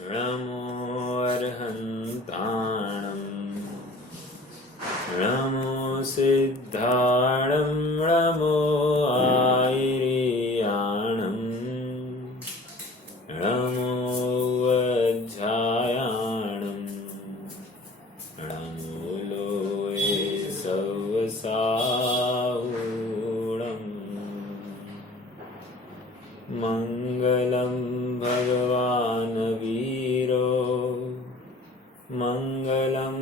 नमो अर्हन्ताणं नमो सिद्धाणं नमो आयर्याणं नमो वज्रायाणं नमो लोये सवसाहूणं मङ्गलं भगवान् वीरो मङ्गलं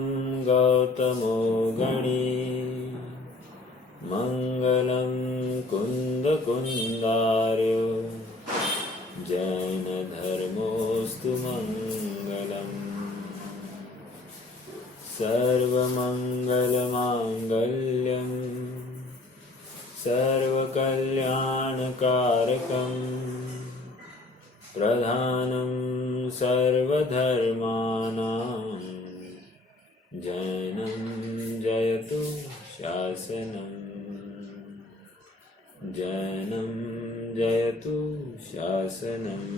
गौतमो गणी मङ्गलं कुन्दकुन्दार्यो जैनधर्मोऽस्तु मङ्गलम् सर्वमङ्गलमाङ्गल्यं सर्वकल्याणकारकम् प्रधानं सर्वधर्माणां जैनं जयतु शासनम् जैनं जयतु शासनम्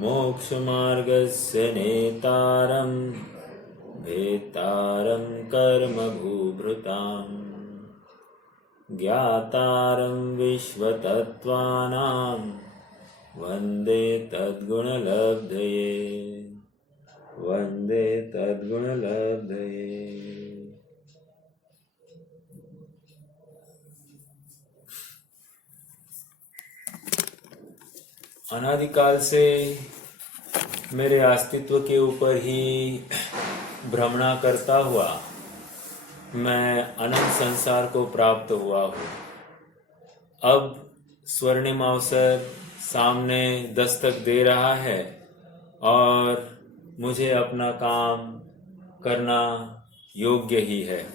मोक्षमार्गस्य नेतारं भेतारं कर्मभूभृताम् ज्ञातारं विश्वतत्त्वानां वन्दे तद्गुणलब्धये वन्दे तद्गुणलब्धये। अनादिकाल से मेरे अस्तित्व के ऊपर ही भ्रमणा करता हुआ मैं अनंत संसार को प्राप्त हुआ हूँ। अब स्वर्णिम अवसर सामने दस्तक दे रहा है और मुझे अपना काम करना योग्य ही है।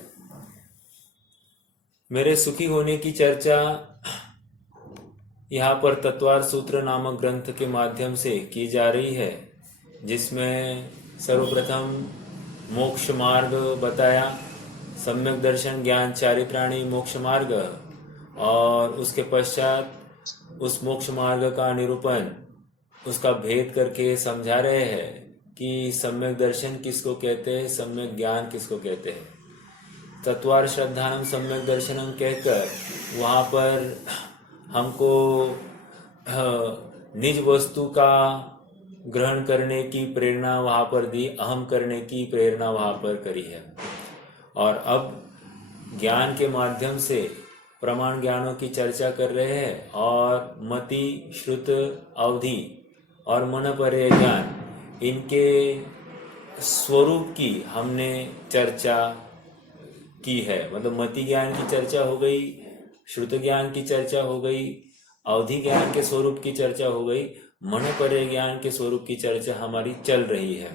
मेरे सुखी होने की चर्चा यहाँ पर तत्वार सूत्र नामक ग्रंथ के माध्यम से की जा रही है, जिसमें सर्वप्रथम मोक्ष मार्ग बताया, सम्यक दर्शन ज्ञान चारित्राणी मोक्ष मार्ग, और उसके पश्चात उस मोक्ष मार्ग का निरूपण, उसका भेद करके समझा रहे हैं कि सम्यक दर्शन किसको कहते हैं, सम्यक ज्ञान किसको कहते हैं। तत्वार श्रद्धानम सम्यक दर्शनम कहकर वहाँ पर हमको निज वस्तु का ग्रहण करने की प्रेरणा वहाँ पर दी, अहम करने की प्रेरणा वहाँ पर करी है। और अब ज्ञान के माध्यम से प्रमाण ज्ञानों की चर्चा कर रहे हैं और मति, श्रुत, अवधि और मनपर्य ज्ञान, इनके स्वरूप की हमने चर्चा की है। मतलब मति ज्ञान की चर्चा हो गई, श्रुत ज्ञान की चर्चा हो गई, अवधि ज्ञान के स्वरूप की चर्चा हो गई, मनपर्य ज्ञान के स्वरूप की चर्चा हमारी चल रही है।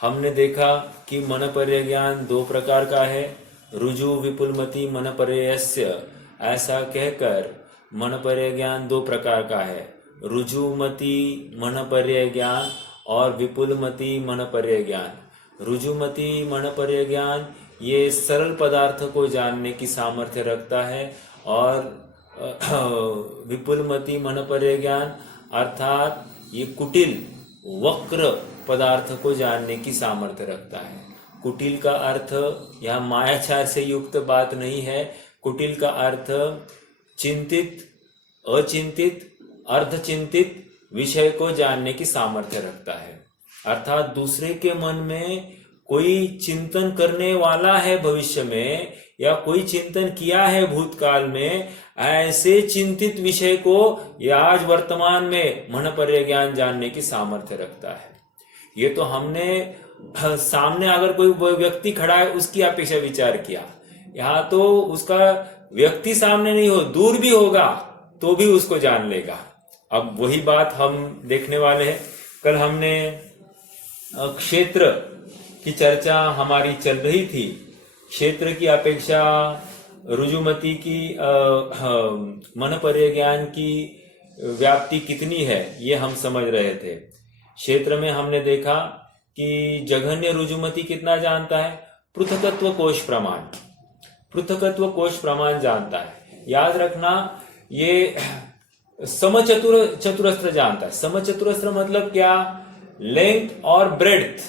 हमने देखा कि मनपर्य ज्ञान दो प्रकार का है, रुजु विपुलमति मनपर्यस्य, ऐसा कहकर मनपर्य ज्ञान दो प्रकार का है, रुजुमति मनपर्य ज्ञान और विपुलमति मनपर्य ज्ञान। रुजुमति मनपर्य ज्ञान ये सरल पदार्थ को जानने की सामर्थ्य रखता है, और विपुलमति मनपर्य ज्ञान अर्थात ये कुटिल वक्र पदार्थ को जानने की सामर्थ्य रखता है। कुटिल का अर्थ यहाँ मायाचार से युक्त बात नहीं है। कुटिल का अर्थ चिंतित, अचिंतित, अर्धचिंतित विषय को जानने की सामर्थ्य रखता है। अर्थात दूसरे के मन में कोई चिंतन करने वाला है भविष्य में, या कोई चिंतन किया है भूतकाल में, ऐसे चिंतित विषय को या आज वर्तमान में मनपर्य ज्ञान जानने की सामर्थ्य रखता है। ये तो हमने सामने अगर कोई व्यक्ति खड़ा है उसकी अपेक्षा विचार किया, यहाँ तो उसका व्यक्ति सामने नहीं हो, दूर भी होगा तो भी उसको जान लेगा। अब वही बात हम देखने वाले हैं। कल हमने क्षेत्र की चर्चा हमारी चल रही थी। क्षेत्र की अपेक्षा रुजुमति की मनपर्य ज्ञान की व्याप्ति कितनी है ये हम समझ रहे थे। क्षेत्र में हमने देखा कि जघन्य रुजुमति कितना जानता है, पृथकत्व कोश प्रमाण, पृथकत्व कोश प्रमाण जानता है। याद रखना, ये चतुरस्त्र जानता है। समचतुरस्त्र मतलब क्या? लेंथ और ब्रेड्थ,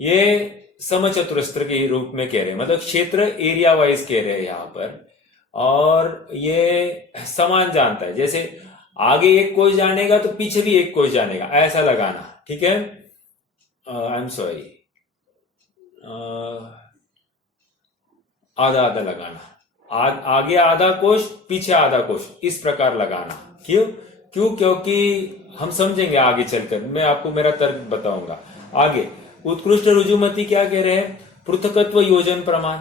ये समचतुरस्त्र के रूप में कह रहे हैं, मतलब क्षेत्र एरिया वाइज कह रहे हैं यहाँ पर। और ये समान जानता है, जैसे आगे एक कोष जानेगा तो पीछे भी एक कोष जानेगा, ऐसा लगाना। ठीक है, आई एम सॉरी, आधा आधा लगाना, आगे आधा कोष पीछे आधा कोष, इस प्रकार लगाना। क्यों? क्योंकि हम समझेंगे आगे चलकर, मैं आपको मेरा तर्क बताऊंगा आगे। उत्कृष्ट रुजुमती क्या कह रहे हैं? पृथकत्व योजन प्रमाण।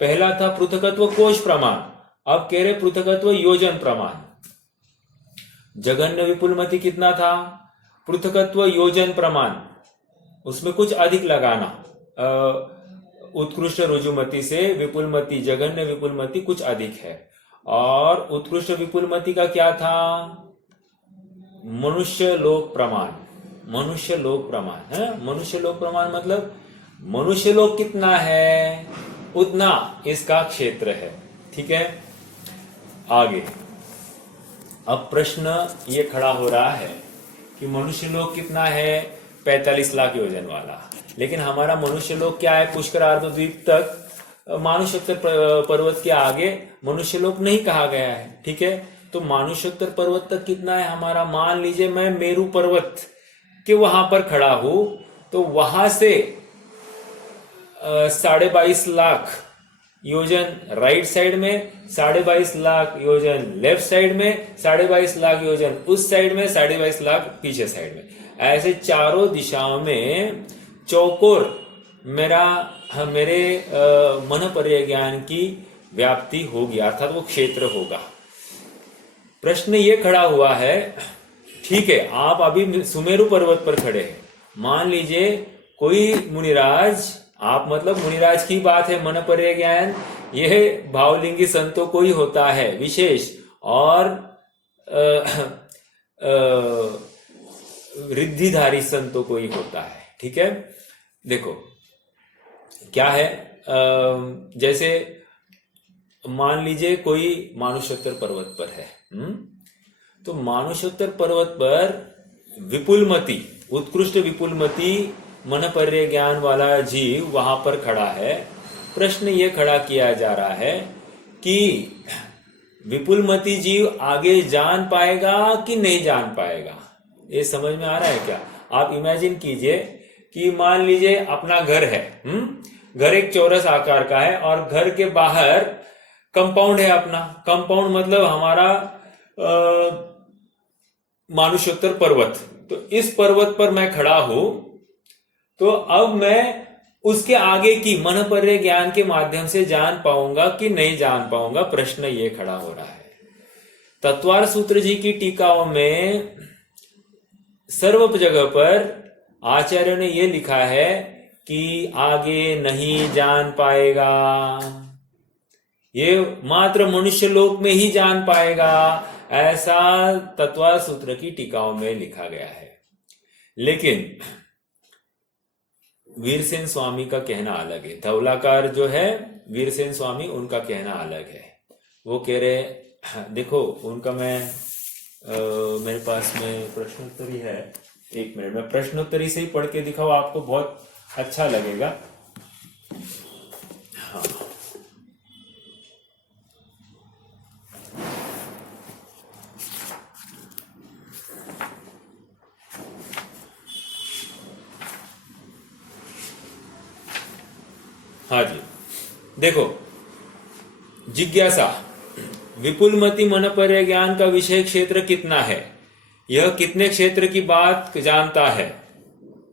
पहला था पृथकत्व कोश प्रमाण, अब कह रहे पृथकत्व योजन प्रमाण। जघन्य विपुलमती कितना था? पृथकत्व योजन प्रमाण, उसमें कुछ अधिक लगाना। उत्कृष्ट रुजुमती से विपुलमती, जघन्य विपुलमती कुछ अधिक है। और उत्कृष्ट विपुलमती का क्या था? मनुष्य लोक प्रमाण। मनुष्य लोक प्रमाण है। मनुष्य लोक प्रमाण मतलब मनुष्य लोक कितना है उतना इसका क्षेत्र है। ठीक है, आगे अब प्रश्न ये खड़ा हो रहा है कि मनुष्य लोक कितना है? 45 लाख योजन वाला। लेकिन हमारा मनुष्य लोक क्या है? पुष्कर आर्द्रद्वीप तक, मानुषोत्तर पर्वत के आगे मनुष्य लोक नहीं कहा गया है। ठीक है, तो मानुषोत्तर पर्वत तक कितना है हमारा? मान लीजिए मैं मेरू पर्वत के वहां पर खड़ा हूं, तो वहां से 22.5 लाख योजन राइट साइड में, 22.5 लाख योजन लेफ्ट साइड में, 22.5 लाख योजन उस साइड में, 22.5 लाख पीछे साइड में, ऐसे चारों दिशाओं में चौकोर मेरे मन परिज्ञान की व्याप्ति होगी, अर्थात वो क्षेत्र होगा। प्रश्न ये खड़ा हुआ है, ठीक है आप अभी सुमेरु पर्वत पर खड़े हैं, मान लीजिए कोई मुनिराज, आप मतलब मुनिराज की बात है, मन परिज्ञान यह भावलिंगी संतों को ही होता है विशेष, और रिद्धिधारी संतों को ही होता है। ठीक है, देखो क्या है, जैसे मान लीजिए कोई मानुषोत्तर पर्वत पर है, तो मानुषोत्तर पर्वत पर विपुलमती, उत्कृष्ट विपुलमती मन परिज्ञान वाला जीव वहां पर खड़ा है। प्रश्न ये खड़ा किया जा रहा है कि विपुलमती जीव आगे जान पाएगा कि नहीं जान पाएगा। ये समझ में आ रहा है क्या? आप इमेजिन कीजिए कि मान लीजिए अपना घर है, घर एक चौरस आकार का है और घर के बाहर कंपाउंड है अपना। कंपाउंड मतलब हमारा मानुषोत्तर पर्वत। तो इस पर्वत पर मैं खड़ा हूं, तो अब मैं उसके आगे की मन परिज्ञान के माध्यम से जान पाऊंगा कि नहीं जान पाऊंगा, प्रश्न ये खड़ा हो रहा है। तत्वार सूत्र जी की टीकाओं में सर्व जगह पर आचार्य ने यह लिखा है कि आगे नहीं जान पाएगा, ये मात्र मनुष्य लोक में ही जान पाएगा, ऐसा तत्वार सूत्र की टीकाओं में लिखा गया है। लेकिन वीरसेन स्वामी का कहना अलग है। धवलाकार जो है वीरसेन स्वामी, उनका कहना अलग है। वो कह रहे, देखो उनका मैं मेरे पास में प्रश्नोत्तरी है, एक मिनट में प्रश्नोत्तरी से ही पढ़ के दिखाओ, आपको बहुत अच्छा लगेगा। हाँ, हाँ जी, देखो जिज्ञासा, विपुलमती मन परिज्ञान का विषय क्षेत्र कितना है, यह कितने क्षेत्र की बात जानता है?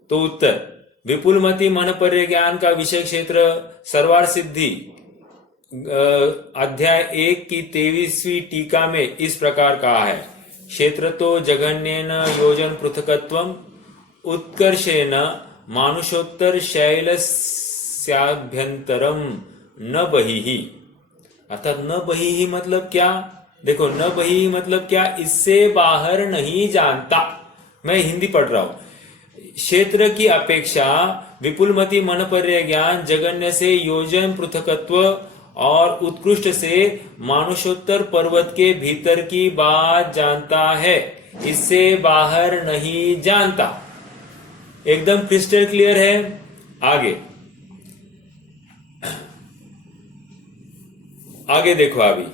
तो उत्तर, विपुलमती मन परिज्ञान का विषय क्षेत्र सर्वार्थ सिद्धि अध्याय 1 की 23वीं टीका में इस प्रकार कहा है, क्षेत्र तो जघन्येन योजन पृथकत्वम उत्कर्षेण मानुषोत्तर शैलस्याभ्यंतरम न बहिहि। अर्थात न बहिहि मतलब क्या? देखो न बहिहि मतलब क्या? इससे बाहर नहीं जानता। मैं हिंदी पढ़ रहा हूं। क्षेत्र की अपेक्षा विपुलमती मन परिज्ञान जगन्य से योजन पृथकत्व और उत्कृष्ट से मानुषोत्तर पर्वत के भीतर की बात जानता है, इससे बाहर नहीं जानता। एकदम क्रिस्टल क्लियर है। आगे आगे देखो, अभी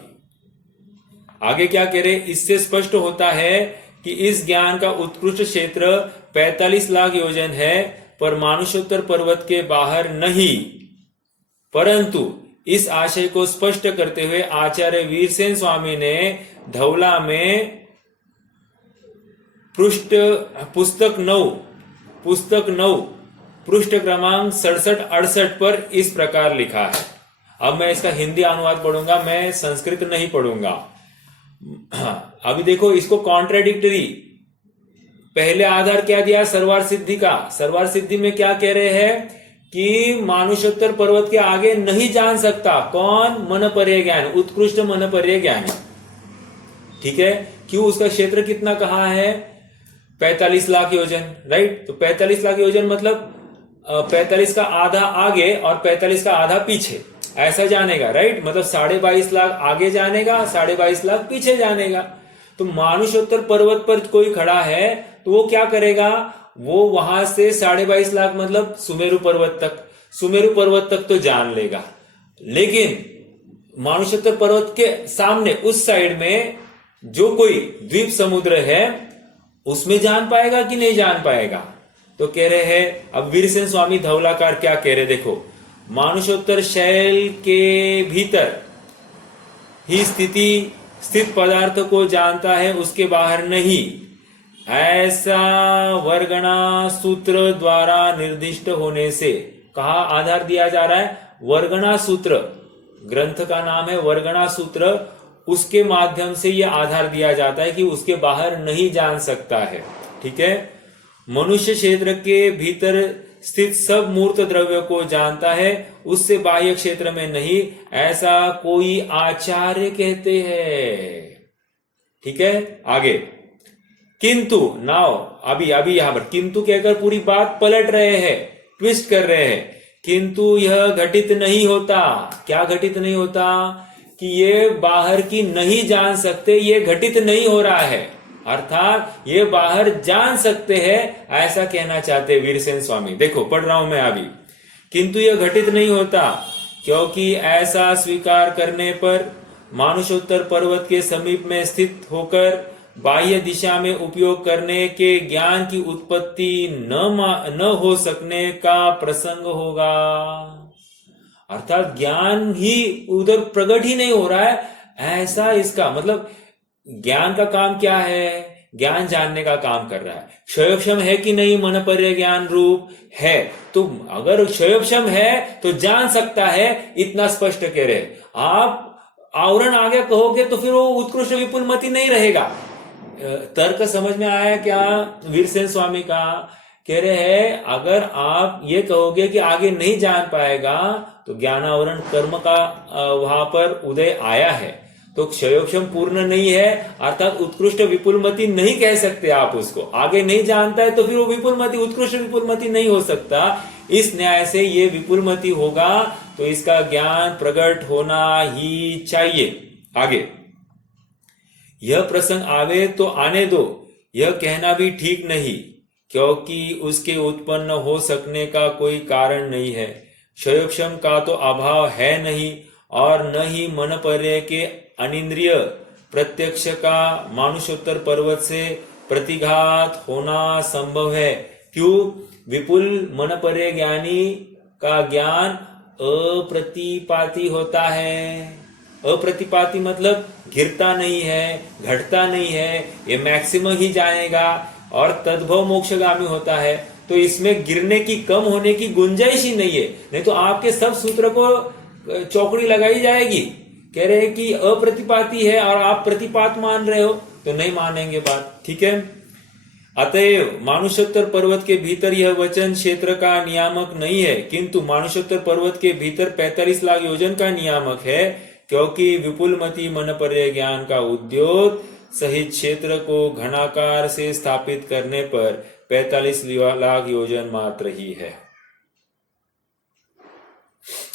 आगे क्या कह रहे, इससे स्पष्ट होता है कि इस ज्ञान का उत्कृष्ट क्षेत्र 45 लाख योजन है, पर मानुषोत्तर पर्वत के बाहर नहीं। परंतु इस आशय को स्पष्ट करते हुए आचार्य वीरसेन स्वामी ने धौला में पुस्तक 9 पृष्ठ क्रमांक 67-68 पर इस प्रकार लिखा है। अब मैं इसका हिंदी अनुवाद पढ़ूंगा, मैं संस्कृत नहीं पढ़ूंगा। अभी देखो, इसको कॉन्ट्राडिक्टरी, पहले आधार क्या दिया, सर्वार सिद्धि का। सर्वार सिद्धि में क्या कह रहे हैं कि मानुषोत्तर पर्वत के आगे नहीं जान सकता। कौन? मनपर्य ज्ञान, उत्कृष्ट मनपर्य ज्ञान। ठीक है, क्यों? उसका क्षेत्र कितना कहा है? 45 लाख योजन, राइट। तो 45 लाख योजन मतलब 45 का आधा आगे और 45 का आधा पीछे, ऐसा जानेगा, राइट। मतलब 22.5 लाख आगे जानेगा, 22.5 लाख पीछे जानेगा। तो मानुषोत्तर पर्वत पर कोई खड़ा है तो वो क्या करेगा, वो वहां से 22.5 लाख मतलब सुमेरु पर्वत तक तो जान लेगा। लेकिन मानुषोत्तर पर्वत के सामने उस साइड में जो कोई द्वीप समुद्र है उसमें जान पाएगा कि नहीं जान पाएगा? तो कह रहे हैं, अब वीरसेन स्वामी धौलाकार क्या कह रहे, देखो, मानुषोत्तर शैल के भीतर ही स्थित पदार्थ को जानता है, उसके बाहर नहीं। ऐसा वर्गणा सूत्र द्वारा निर्दिष्ट होने से, कहा आधार दिया जा रहा है, वर्गणा सूत्र, ग्रंथ का नाम है वर्गणा सूत्र, उसके माध्यम से यह आधार दिया जाता है कि उसके बाहर नहीं जान सकता है। ठीक है, मनुष्य क्षेत्र के भीतर स्थित सब मूर्त द्रव्य को जानता है, उससे बाह्य क्षेत्र में नहीं, ऐसा कोई आचार्य कहते हैं। ठीक है, आगे किंतु नाउ अभी यहां पर किंतु कहकर पूरी बात पलट रहे हैं, ट्विस्ट कर रहे हैं। किंतु यह घटित नहीं होता। क्या घटित नहीं होता? कि ये बाहर की नहीं जान सकते, ये घटित नहीं हो रहा है, अर्थात ये बाहर जान सकते हैं, ऐसा कहना चाहते वीरसेन स्वामी। देखो पढ़ रहा हूं मैं अभी। किंतु यह घटित नहीं होता, क्योंकि ऐसा स्वीकार करने पर मानुषोत्तर पर्वत के समीप में स्थित होकर बाह्य दिशा में उपयोग करने के ज्ञान की उत्पत्ति न हो सकने का प्रसंग होगा। अर्थात ज्ञान ही उधर प्रकट ही नहीं हो रहा है, ऐसा इसका मतलब। ज्ञान का काम क्या है? ज्ञान जानने का काम कर रहा है। क्षयोक्षम है कि नहीं? मनपर्य ज्ञान रूप है, तो अगर क्षयोक्षम है तो जान सकता है, इतना स्पष्ट कह रहे। आप आवरण आगे कहोगे तो फिर वो उत्कृष्ट विपुलमति नहीं रहेगा। तर्क समझ में आया क्या वीरसेन स्वामी का? कह रहे हैं, अगर आप ये कहोगे कि आगे नहीं जान पाएगा, तो ज्ञानावरण कर्म का वहां पर उदय आया है, तो क्षयोक्षम पूर्ण नहीं है, अर्थात उत्कृष्ट विपुलमति नहीं कह सकते आप उसको। आगे नहीं जानता है तो फिर वो विपुलमति, उत्कृष्ट विपुलमति नहीं हो सकता। इस न्याय से ये विपुलमति होगा तो इसका ज्ञान प्रकट होना ही चाहिए। आगे, यह प्रसंग आवे तो आने दो, यह कहना भी ठीक नहीं, क्योंकि उसके उत्पन्न हो सकने का कोई कारण नहीं है। क्षयोक्षम का तो अभाव है नहीं, और न ही मनपर्य के अनिंद्रिय प्रत्यक्ष का मानुषोत्तर पर्वत से प्रतिघात होना संभव है। क्यों? विपुल मनपर्य ज्ञानी का ज्ञान अप्रतिपाती होता है। अप्रतिपाती मतलब गिरता नहीं है, घटता नहीं है, ये मैक्सिमम ही जानेगा और तद्भव मोक्षगामी होता है। तो इसमें गिरने की, कम होने की गुंजाइश ही नहीं है, नहीं तो आपके सब सूत्र को चौकड़ी लगाई जाएगी। कह रहे हैं कि अप्रतिपाती है और आप प्रतिपात मान रहे हो, तो नहीं मानेंगे बात। ठीक है, अतएव मानुषोत्तर पर्वत के भीतर यह वचन क्षेत्र का नियामक नहीं है, किंतु मानुषोत्तर पर्वत के भीतर 45 लाख योजन का नियामक है, क्योंकि विपुलमति मनपर्य ज्ञान का उद्योग सहित क्षेत्र को घनाकार से स्थापित करने पर 45 लाख योजन मात्र ही है।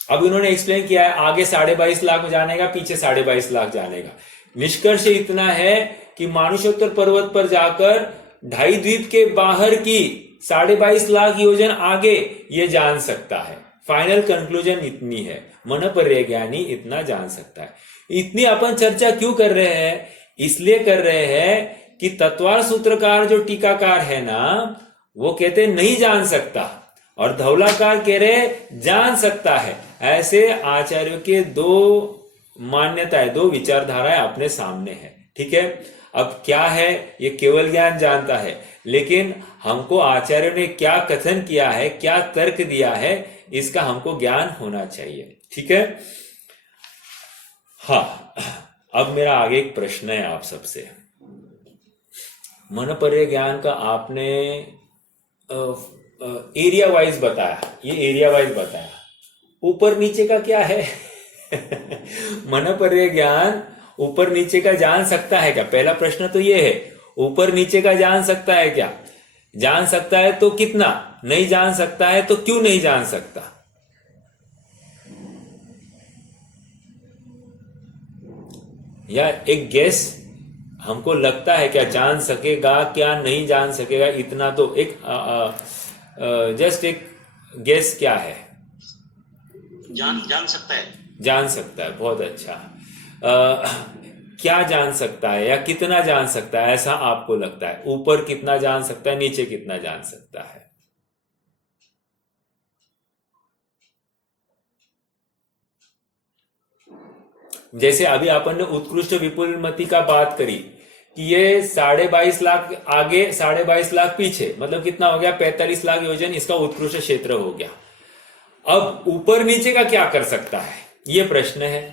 अब इन्होंने एक्सप्लेन किया है आगे 22.5 लाख जानेगा, पीछे 22.5 लाख जानेगा। निष्कर्ष इतना है कि मानुषोत्तर पर्वत पर जाकर 2.5 द्वीप के बाहर की 22.5 लाख योजन आगे ये जान सकता है। फाइनल कंक्लूजन इतनी है, मनपर्य ज्ञानी इतना जान सकता है। इतनी अपन चर्चा क्यों कर रहे हैं? इसलिए कर रहे हैं कि तत्वार सूत्रकार जो टीकाकार है ना, वो कहते नहीं जान सकता, और धौलाकार कह रहे जान सकता है। ऐसे आचार्यों के दो मान्यताएं, दो विचारधाराएं अपने सामने है। ठीक है, अब क्या है ये केवल ज्ञान जानता है, लेकिन हमको आचार्यों ने क्या कथन किया है, क्या तर्क दिया है, इसका हमको ज्ञान होना चाहिए। ठीक है। हाँ, अब मेरा आगे एक प्रश्न है आप सबसे। मनपर्य ज्ञान का आपने एरिया वाइज बताया, ये एरिया वाइज बताया, ऊपर नीचे का क्या है? मनपर्य ज्ञान ऊपर नीचे का जान सकता है क्या? पहला प्रश्न तो ये है, ऊपर नीचे का जान सकता है क्या? जान सकता है तो कितना? नहीं जान सकता है तो क्यों नहीं जान सकता? या एक गेस हमको लगता है क्या जान सकेगा, क्या नहीं जान सकेगा, इतना तो एक जस्ट एक गेस क्या है? जान सकता है। जान सकता है, बहुत अच्छा। क्या जान सकता है या कितना जान सकता है ऐसा आपको लगता है? ऊपर कितना जान सकता है, नीचे कितना जान सकता है? जैसे अभी अपन ने उत्कृष्ट विपुलमति का बात करी कि ये 22.5 लाख आगे 22.5 लाख पीछे, मतलब कितना हो गया? 45 लाख योजन इसका उत्कृष्ट क्षेत्र हो गया। अब ऊपर नीचे का क्या कर सकता है, ये प्रश्न है।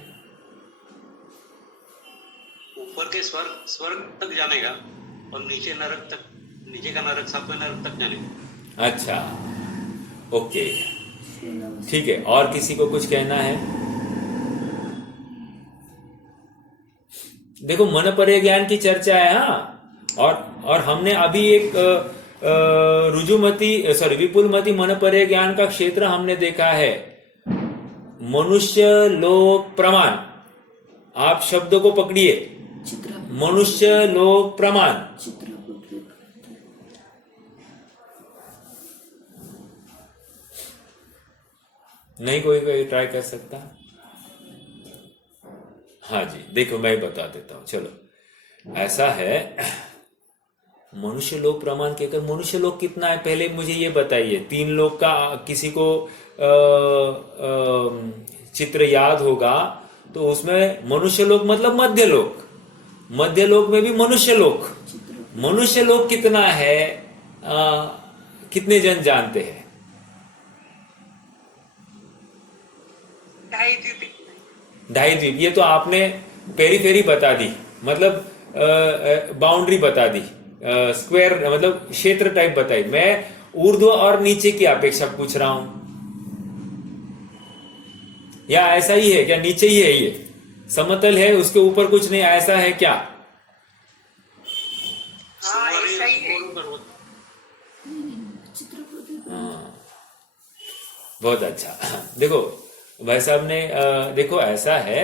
ऊपर के स्वर्ग तक जानेगा और नीचे नरक तक, नीचे का नरक सातवें नरक तक जानेगा। अच्छा, ओके, ठीक है। और किसी को कुछ कहना है? देखो, मनपर्य ज्ञान की चर्चा है। हाँ, और हमने अभी एक विपुलमति मनपर्य ज्ञान का क्षेत्र हमने देखा है। मनुष्य लोक प्रमाण, आप शब्दों को पकड़िए, मनुष्य लोक प्रमाण। नहीं कोई ट्राई कर सकता? हाँ जी, देखो मैं बता देता हूं। चलो, ऐसा है, मनुष्य लोक प्रमाण कहकर मनुष्य लोक कितना है पहले मुझे ये बताइए। 3 लोक का किसी को चित्र याद होगा तो उसमें मनुष्य लोक मतलब मध्य लोक, मध्य लोक में भी मनुष्य लोक। मनुष्य लोक कितना है, कितने जन जानते हैं? 2.5 द्वीप। ये तो आपने पेरीफेरी बता दी, मतलब बाउंड्री बता दी, स्क्वायर मतलब क्षेत्र टाइप बताई। मैं ऊर्ध्व और नीचे की अपेक्षा पूछ रहा हूं, या ऐसा ही है क्या? नीचे ही है, ये समतल है, उसके ऊपर कुछ नहीं, ऐसा है क्या? हाँ, ऐसा ही है। बहुत अच्छा। देखो भाई साहब ने देखो ऐसा है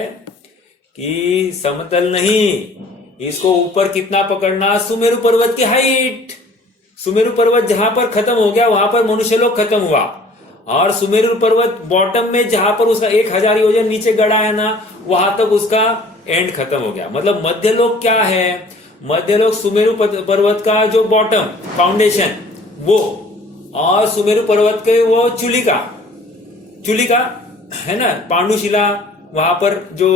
कि समतल नहीं, इसको ऊपर कितना पकड़ना? सुमेरु पर्वत की हाइट। सुमेरु पर्वत जहां पर खत्म हो गया वहां पर मनुष्य लोक खत्म हुआ, और सुमेरु पर्वत बॉटम में जहां पर उसका 1000 योजन नीचे गड़ा है ना, वहां तक उसका एंड खत्म हो गया। मतलब मध्य लोक क्या है? मध्य लोक सुमेरु पर्वत का जो बॉटम फाउंडेशन वो, और सुमेरु पर्वत के वो चुली का है ना, पांडुशिला, वहां पर जो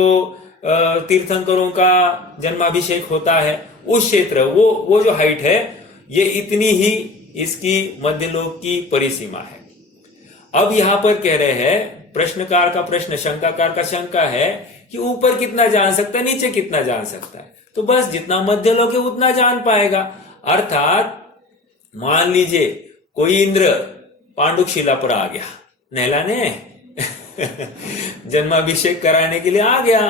तीर्थंकरों का जन्माभिषेक होता है उस क्षेत्र, वो जो हाइट है, ये इतनी ही इसकी मध्यलोक की परिसीमा है। अब यहां पर कह रहे हैं, प्रश्नकार का प्रश्न, शंकाकार का शंका है कि ऊपर कितना जान सकता है, नीचे कितना जान सकता है? तो बस जितना मध्यलोक है उतना जान पाएगा। अर्थात मान लीजिए कोई इंद्र पांडुशिला पर आ गया नहलाने, जन्माभिषेक कराने के लिए आ गया,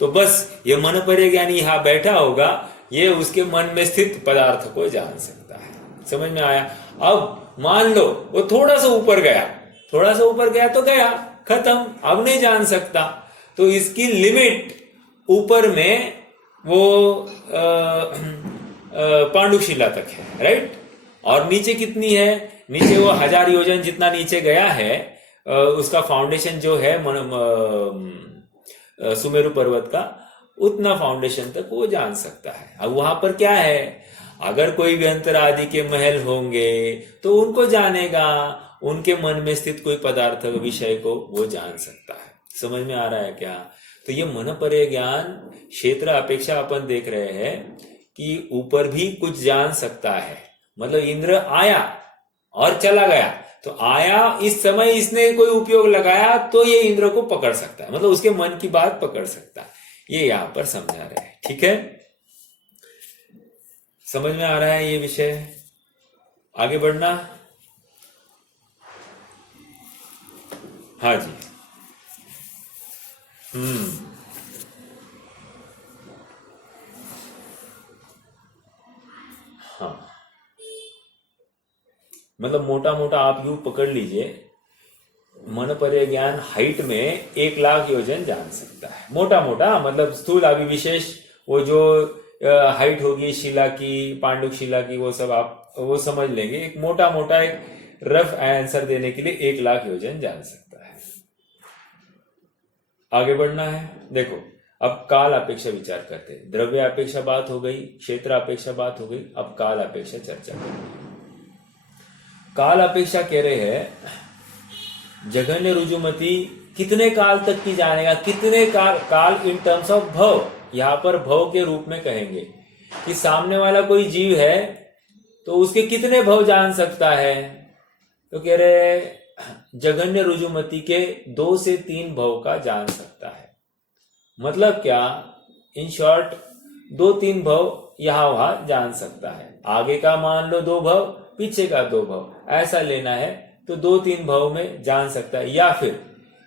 तो बस ये मनपर्य ज्ञानी यहां बैठा होगा, ये उसके मन में स्थित पदार्थ को जान सकता है। समझ में आया? अब मान लो वो थोड़ा सा ऊपर गया तो गया, खत्म, अब नहीं जान सकता। तो इसकी लिमिट ऊपर में वो पांडुशिला तक है, राइट। और नीचे कितनी है? नीचे वो 1000 योजन जितना नीचे गया है, उसका फाउंडेशन जो है सुमेरु पर्वत का, उतना फाउंडेशन तक वो जान सकता है। अब वहां पर क्या है, अगर कोई व्यंतर आदि के महल होंगे तो उनको जानेगा, उनके मन में स्थित कोई पदार्थ विषय को वो जान सकता है। समझ में आ रहा है क्या? तो ये मन परे ज्ञान क्षेत्र अपेक्षा अपन देख रहे हैं कि ऊपर भी कुछ जान सकता है। मतलब इंद्र आया और चला गया, तो आया इस समय इसने कोई उपयोग लगाया तो ये इंद्र को पकड़ सकता है, मतलब उसके मन की बात पकड़ सकता है। ये यहां पर समझा रहे हैं, ठीक है? समझ में आ रहा है ये विषय? आगे बढ़ना। हाँ जी। हाँ, मतलब मोटा मोटा आप यूं पकड़ लीजिए, मन परे ज्ञान हाइट में 1,00,000 योजन जान सकता है, मोटा मोटा। मतलब स्थूल अभी विशेष वो जो हाइट होगी शिला की, पांडुक शिला की, वो सब आप वो समझ लेंगे। एक मोटा मोटा एक रफ आंसर देने के लिए 1,00,000 योजन जान सकता है। आगे बढ़ना है। देखो, अब काल अपेक्षा विचार करते हैं। द्रव्य अपेक्षा बात हो गई, क्षेत्र अपेक्षा बात हो गई, अब काल अपेक्षा चर्चा करेंगे। काल अपेक्षा कह रहे हैं जघन्य रुजुमती कितने काल तक की जानेगा, कितने काल इन टर्म्स ऑफ भव, यहां पर भव के रूप में कहेंगे कि सामने वाला कोई जीव है तो उसके कितने भव जान सकता है। तो कह रहे जघन्य रुजुमती के 2 से 3 भव का जान सकता है। मतलब क्या, इन शॉर्ट 2-3 भव यहां वहां जान सकता है। आगे का मान लो 2 भव, पीछे का 2 भव, ऐसा लेना है तो 2-3 भव में जान सकता है। या फिर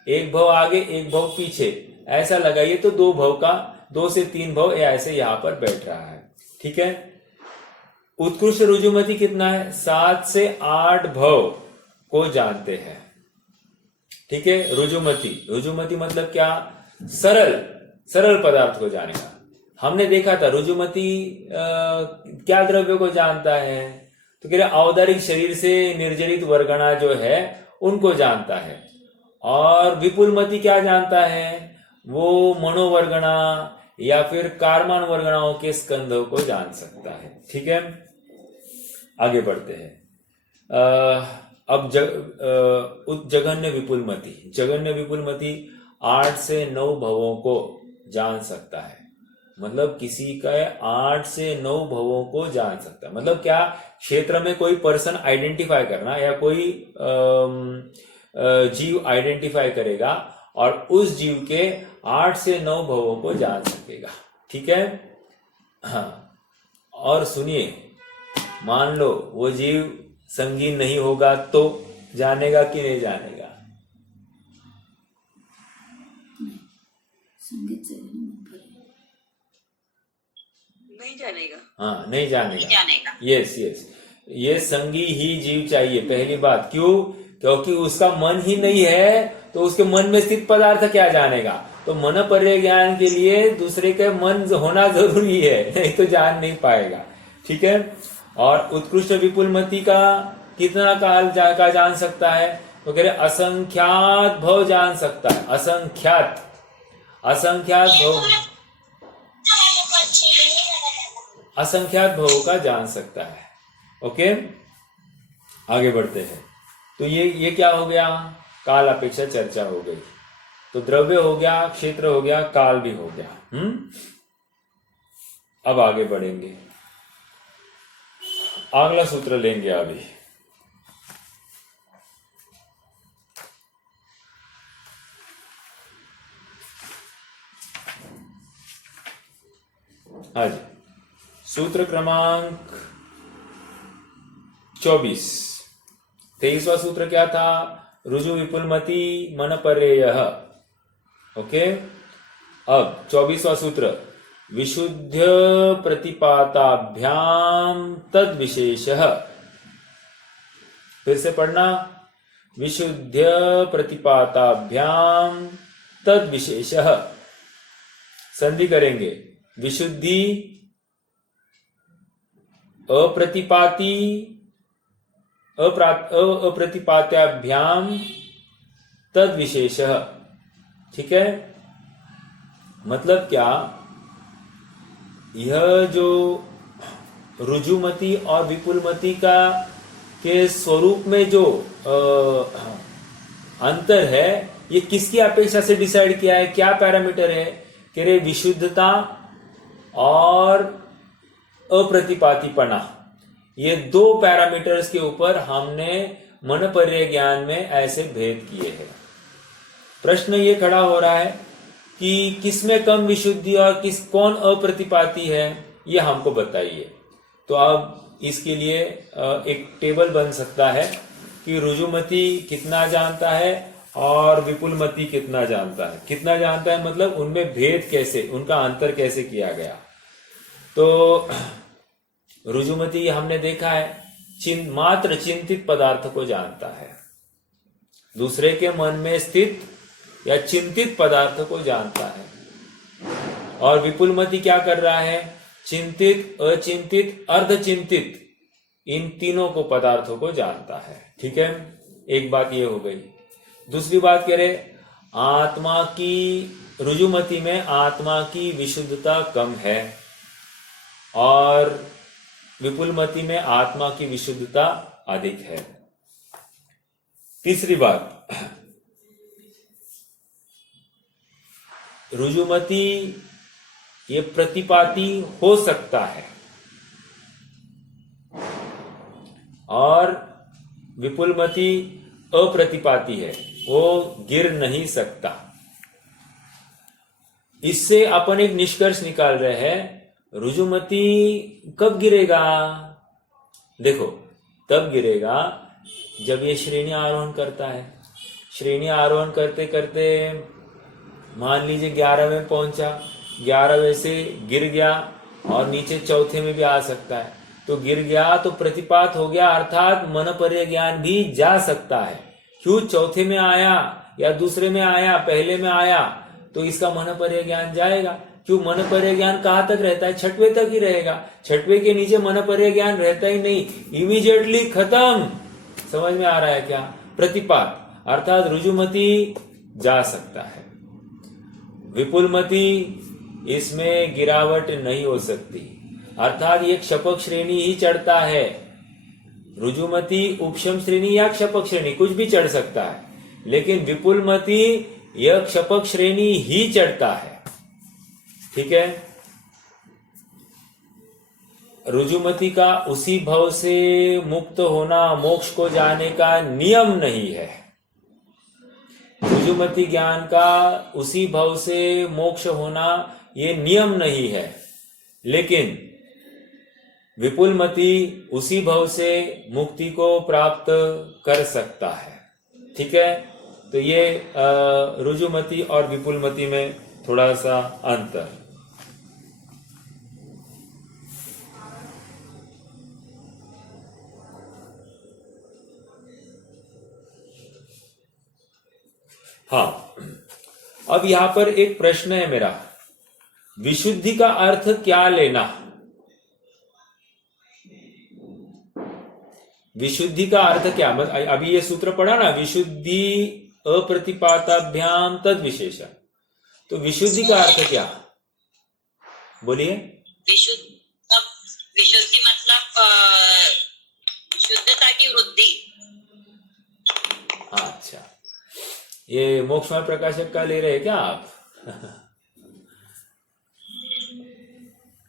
1 भव आगे 1 भव पीछे, ऐसा लगाइए तो 2 भव का 2 से 3 भव ऐसे यहां पर बैठ रहा है, ठीक है। उत्कृष्ट रुजुमती कितना है? 7 से 8 भव को जानते हैं, ठीक है। रुजुमती मतलब क्या? सरल पदार्थ को जानेगा। हमने देखा था रुजुमती क्या द्रव्य को जानता है, तो कह रहे औदारिक शरीर से निर्जरित वर्गणा जो है उनको जानता है। और विपुलमती क्या जानता है? वो मनोवर्गणा या फिर कार्मान वर्गणाओं के स्कंधों को जान सकता है, ठीक है। आगे बढ़ते हैं। अब जघन्य विपुलमती 8 से 9 भवों को जान सकता है। मतलब किसी का 8 से 9 भवों को जान सकता है। मतलब क्या, क्षेत्र में कोई पर्सन आइडेंटिफाई करना या कोई जीव आइडेंटिफाई करेगा और उस जीव के 8 से 9 भवों को जान सकेगा, ठीक है। हाँ, और सुनिए, मान लो वो जीव संगीन नहीं होगा तो जानेगा कि नहीं जानेगा? नहीं जानेगा। हाँ, नहीं जानेगा। यस, ये संगी ही जीव चाहिए, पहली बात। क्यों? क्योंकि उसका मन ही नहीं है तो उसके मन में स्थित पदार्थ क्या जानेगा। तो मन पर्य ज्ञान के लिए दूसरे के मन होना जरूरी है, नहीं तो जान नहीं पाएगा, ठीक है। और उत्कृष्ट विपुलमती का कितना काल का जान सकता है? तो कह रहे असंख्यात भव जान सकता है। असंख्यात भव का जान सकता है, ओके। आगे बढ़ते हैं। तो ये क्या हो गया? काल अपेक्षा चर्चा हो गई। तो द्रव्य हो गया, क्षेत्र हो गया, काल भी हो गया। अब आगे बढ़ेंगे, अगला सूत्र लेंगे अभी। हाँ जी, सूत्र क्रमांक 24। 23वां सूत्र क्या था? रुजु विपुलमती मन पर्ययः, ओके। अब 24वां सूत्र, विशुद्ध प्रतिपाताभ्याम तद विशेषः। फिर से पढ़ना, विशुद्ध्य प्रतिपाताभ्याम तद विशेषः। संधि करेंगे, विशुद्धि अप्रतिपाती अप्रतिपात्याभ्याम तद विशेषः। ठीक है, मतलब क्या, यह जो रुजुमती और विपुलमती का के स्वरूप में जो अंतर है, ये किसकी अपेक्षा से डिसाइड किया है, क्या पैरामीटर है, कि रे विशुद्धता और अप्रतिपातीपना, ये दो पैरामीटर्स के ऊपर हमने मनपर्य ज्ञान में ऐसे भेद किए हैं। प्रश्न ये खड़ा हो रहा है कि किसमें कम विशुद्धि और कौन अप्रतिपाती है, ये हमको बताइए। तो अब इसके लिए एक टेबल बन सकता है कि रुजुमती कितना जानता है और विपुलमती कितना जानता है। कितना जानता है मतलब उनमें भेद कैसे, उनका अंतर कैसे किया गया। तो रुजुमती हमने देखा है मात्र चिंतित पदार्थ को जानता है, दूसरे के मन में स्थित या चिंतित पदार्थ को जानता है। और विपुलमती क्या कर रहा है, चिंतित, अचिंतित, अर्धचिंतित, इन तीनों को पदार्थों को जानता है। ठीक है, एक बात ये हो गई। दूसरी बात कह रहे, आत्मा की, रुजुमती में आत्मा की विशुद्धता कम है और विपुलमती में आत्मा की विशुद्धता अधिक है। तीसरी बात, रुजुमती ये प्रतिपाती हो सकता है और विपुलमती अप्रतिपाती है, वो गिर नहीं सकता। इससे अपन एक निष्कर्ष निकाल रहे हैं, रुजुमती कब गिरेगा? देखो, तब गिरेगा जब ये श्रेणी आरोहण करता है। श्रेणी आरोहण करते करते मान लीजिए 11 में पहुंचा, 11वें से गिर गया और नीचे चौथे में भी आ सकता है। तो गिर गया तो प्रतिपात हो गया, अर्थात मनपर्य ज्ञान भी जा सकता है। क्यों? चौथे में आया या दूसरे में आया, पहले में आया, तो इसका मनपर्य ज्ञान जाएगा। क्यों? मनपर्य ज्ञान कहाँ तक रहता है? छठवें तक ही रहेगा। छठवें के नीचे मनपर्य ज्ञान रहता ही नहीं, इमीडिएटली खत्म। समझ में आ रहा है क्या? प्रतिपात, अर्थात रुजुमती जा सकता है। विपुलमती, इसमें गिरावट नहीं हो सकती, अर्थात ये क्षपक श्रेणी ही चढ़ता है। रुजुमती उपशम श्रेणी या क्षपक श्रेणी कुछ भी चढ़ सकता है, लेकिन विपुलमती यह क्षपक श्रेणी ही चढ़ता है। ठीक है, रुजुमती का उसी भव से मुक्त होना मोक्ष को जाने का नियम नहीं है। रुजुमती ज्ञान का उसी भव से मोक्ष होना ये नियम नहीं है, लेकिन विपुलमती उसी भव से मुक्ति को प्राप्त कर सकता है। ठीक है, तो ये रुजुमती और विपुलमती में थोड़ा सा अंतर। हाँ, अब यहां पर एक प्रश्न है मेरा, विशुद्धि का अर्थ क्या लेना? विशुद्धि का अर्थ क्या? अभी ये सूत्र पढ़ा ना, विशुद्धि अप्रतिपाताभ्याम तद विशेष। तो विशुद्धि का अर्थ क्या? बोलिए। विशुद्धि मतलब शुद्धता की वृद्धि। अच्छा, ये मोक्षमय प्रकाशक का ले रहे हैं क्या आप?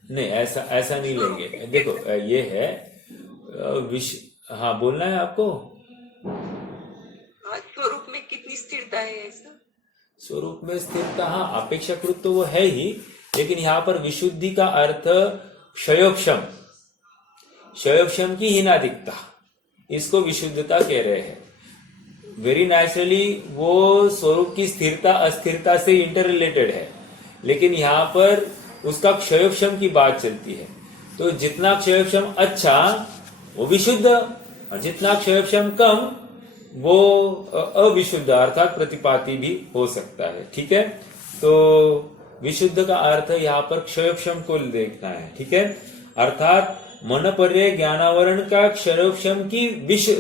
नहीं, ऐसा नहीं लेंगे। देखो, ये है हाँ, बोलना है आपको। स्वरूप में कितनी स्थिरता है ऐसा? स्वरूप में स्थिरता, हाँ, अपेक्षाकृत तो वो है ही, लेकिन यहाँ पर विशुद्धि का अर्थ क्षयोक्षम, क्षयोक्षम की हीनाधिकता, इसको विशुद्धता कह रहे हैं। वेरी नेचुरली वो स्वरूप की स्थिरता अस्थिरता से इंटर रिलेटेड है, लेकिन यहाँ पर उसका क्षयोक्षम की बात चलती है। तो जितना क्षयोक्षम अच्छा वो विशुद्ध, और जितना क्षयोक्षम कम वो अविशुद्ध अर्थात प्रतिपाती भी हो सकता है। ठीक है, तो विशुद्ध का अर्थ यहाँ पर क्षयोक्षम को देखना है। ठीक है, अर्थात मन पर्य ज्ञानावरण का क्षयोक्षम की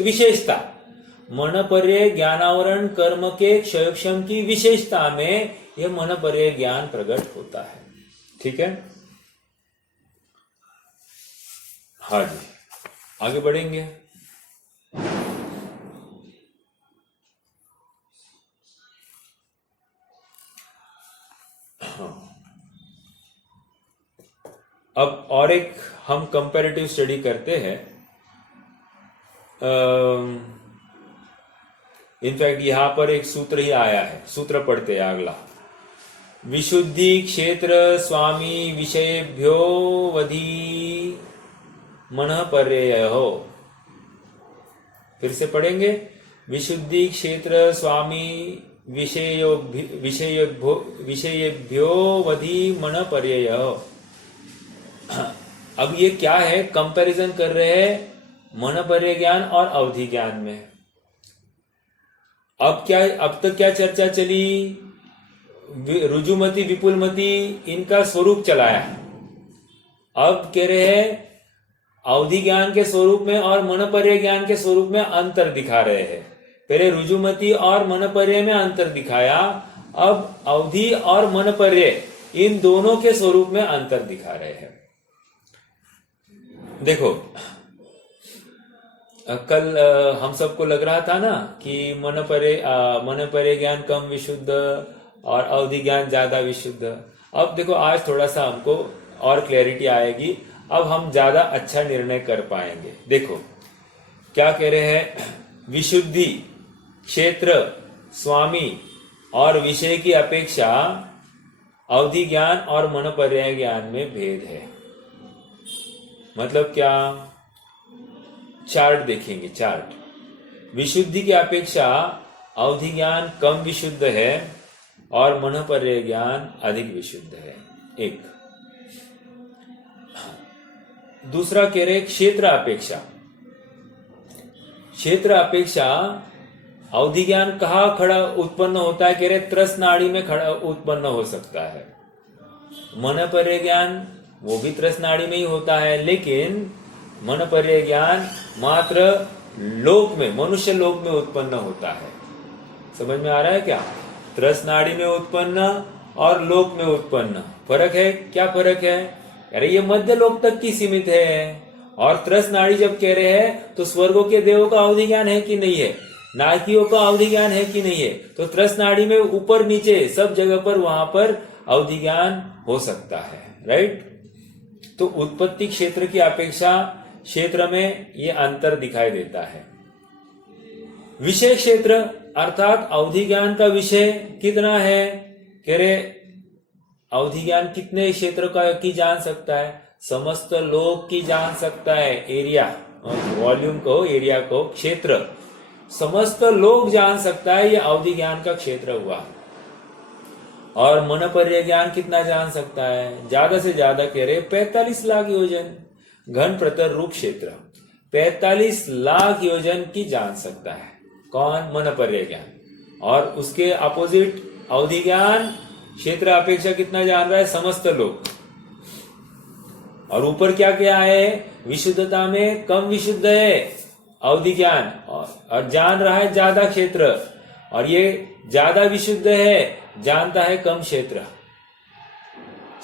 विशेषता, मन पर्य ज्ञानावरण कर्म के क्षयोक्षम की विशेषता में यह मन पर्य ज्ञान प्रकट होता है। ठीक है, हाँ जी, आगे बढ़ेंगे। अब और एक हम कंपैरेटिव स्टडी करते हैं। इनफैक्ट यहां पर एक सूत्र ही आया है, सूत्र पढ़ते हैं अगला। विशुद्धि क्षेत्र स्वामी विषयभ्यो वधि मनः पर्ययो। फिर से पढ़ेंगे। विशुद्धि क्षेत्र स्वामी विषयभ्यो वधि मनः पर्ययो। अब ये क्या है, कंपैरिजन कर रहे हैं मन पर्य ज्ञान और अवधि ज्ञान में। अब तक क्या चर्चा चली, रुजुमति विपुलमति इनका स्वरूप चलाया। अब कह रहे हैं अवधि ज्ञान के स्वरूप में और मन पर्य ज्ञान के स्वरूप में अंतर दिखा रहे हैं। पहले रुजुमति और मन पर्य में अंतर दिखाया, अब अवधि और मन पर्य इन दोनों के स्वरूप में अंतर दिखा रहे हैं। देखो, कल हम सबको लग रहा था ना कि मन पर्य ज्ञान कम विशुद्ध और अवधि ज्ञान ज्यादा विशुद्ध। अब देखो, आज थोड़ा सा हमको और क्लैरिटी आएगी, अब हम ज्यादा अच्छा निर्णय कर पाएंगे। देखो क्या कह रहे हैं, विशुद्धि क्षेत्र स्वामी और विषय की अपेक्षा अवधि ज्ञान और मन पर्याय ज्ञान में भेद है। मतलब क्या, चार्ट देखेंगे। चार्ट, विशुद्धि की अपेक्षा अवधि ज्ञान कम विशुद्ध है और मन पर्याय ज्ञान अधिक विशुद्ध है। एक दूसरा कह रहे क्षेत्र अपेक्षा। क्षेत्र अपेक्षा अवधि ज्ञान कहाँ खड़ा उत्पन्न होता है, कह रहे त्रस नाड़ी में खड़ा उत्पन्न हो सकता है। मन पर्याय ज्ञान वो भी त्रस नाड़ी में ही होता है, लेकिन मन पर्याय ज्ञान मात्र लोक में, मनुष्य लोक में उत्पन्न होता है। समझ में आ रहा है क्या? त्रस नाड़ी में उत्पन्न और लोक में उत्पन्न फर्क है। क्या फर्क है? अरे ये मध्य लोक तक की सीमित है। और त्रस नाड़ी जब कह रहे हैं तो स्वर्गों के देवों का अवधि ज्ञान है कि नहीं है, नायकियों का अवधि ज्ञान है कि नहीं है। तो त्रस नाड़ी में ऊपर नीचे सब जगह पर वहां पर अवधि ज्ञान हो सकता है, राइट। तो उत्पत्ति क्षेत्र की अपेक्षा क्षेत्र में ये अंतर दिखाई देता है। विषय क्षेत्र अर्थात अवधि ज्ञान का विषय कितना है, कह रहे अवधि ज्ञान कितने क्षेत्र का की जान सकता है, समस्त लोक की जान सकता है। एरिया, वॉल्यूम को, एरिया को, क्षेत्र समस्त लोक जान सकता है, ये अवधि ज्ञान का क्षेत्र हुआ। और मन पर्याय ज्ञान कितना जान सकता है, ज्यादा से ज्यादा कह रहे 45 लाख योजन घन प्रतर रूप क्षेत्र 45 लाख योजन की जान सकता है। कौन? मन पर्याय ज्ञान। और उसके अपोजिट अवधि ज्ञान क्षेत्र अपेक्षा कितना जान रहा है, समस्त लोक। और ऊपर क्या क्या है, विशुद्धता में कम विशुद्ध है अवधि ज्ञान और जान रहा है ज्यादा क्षेत्र, और ये ज्यादा विशुद्ध है, जानता है कम क्षेत्र।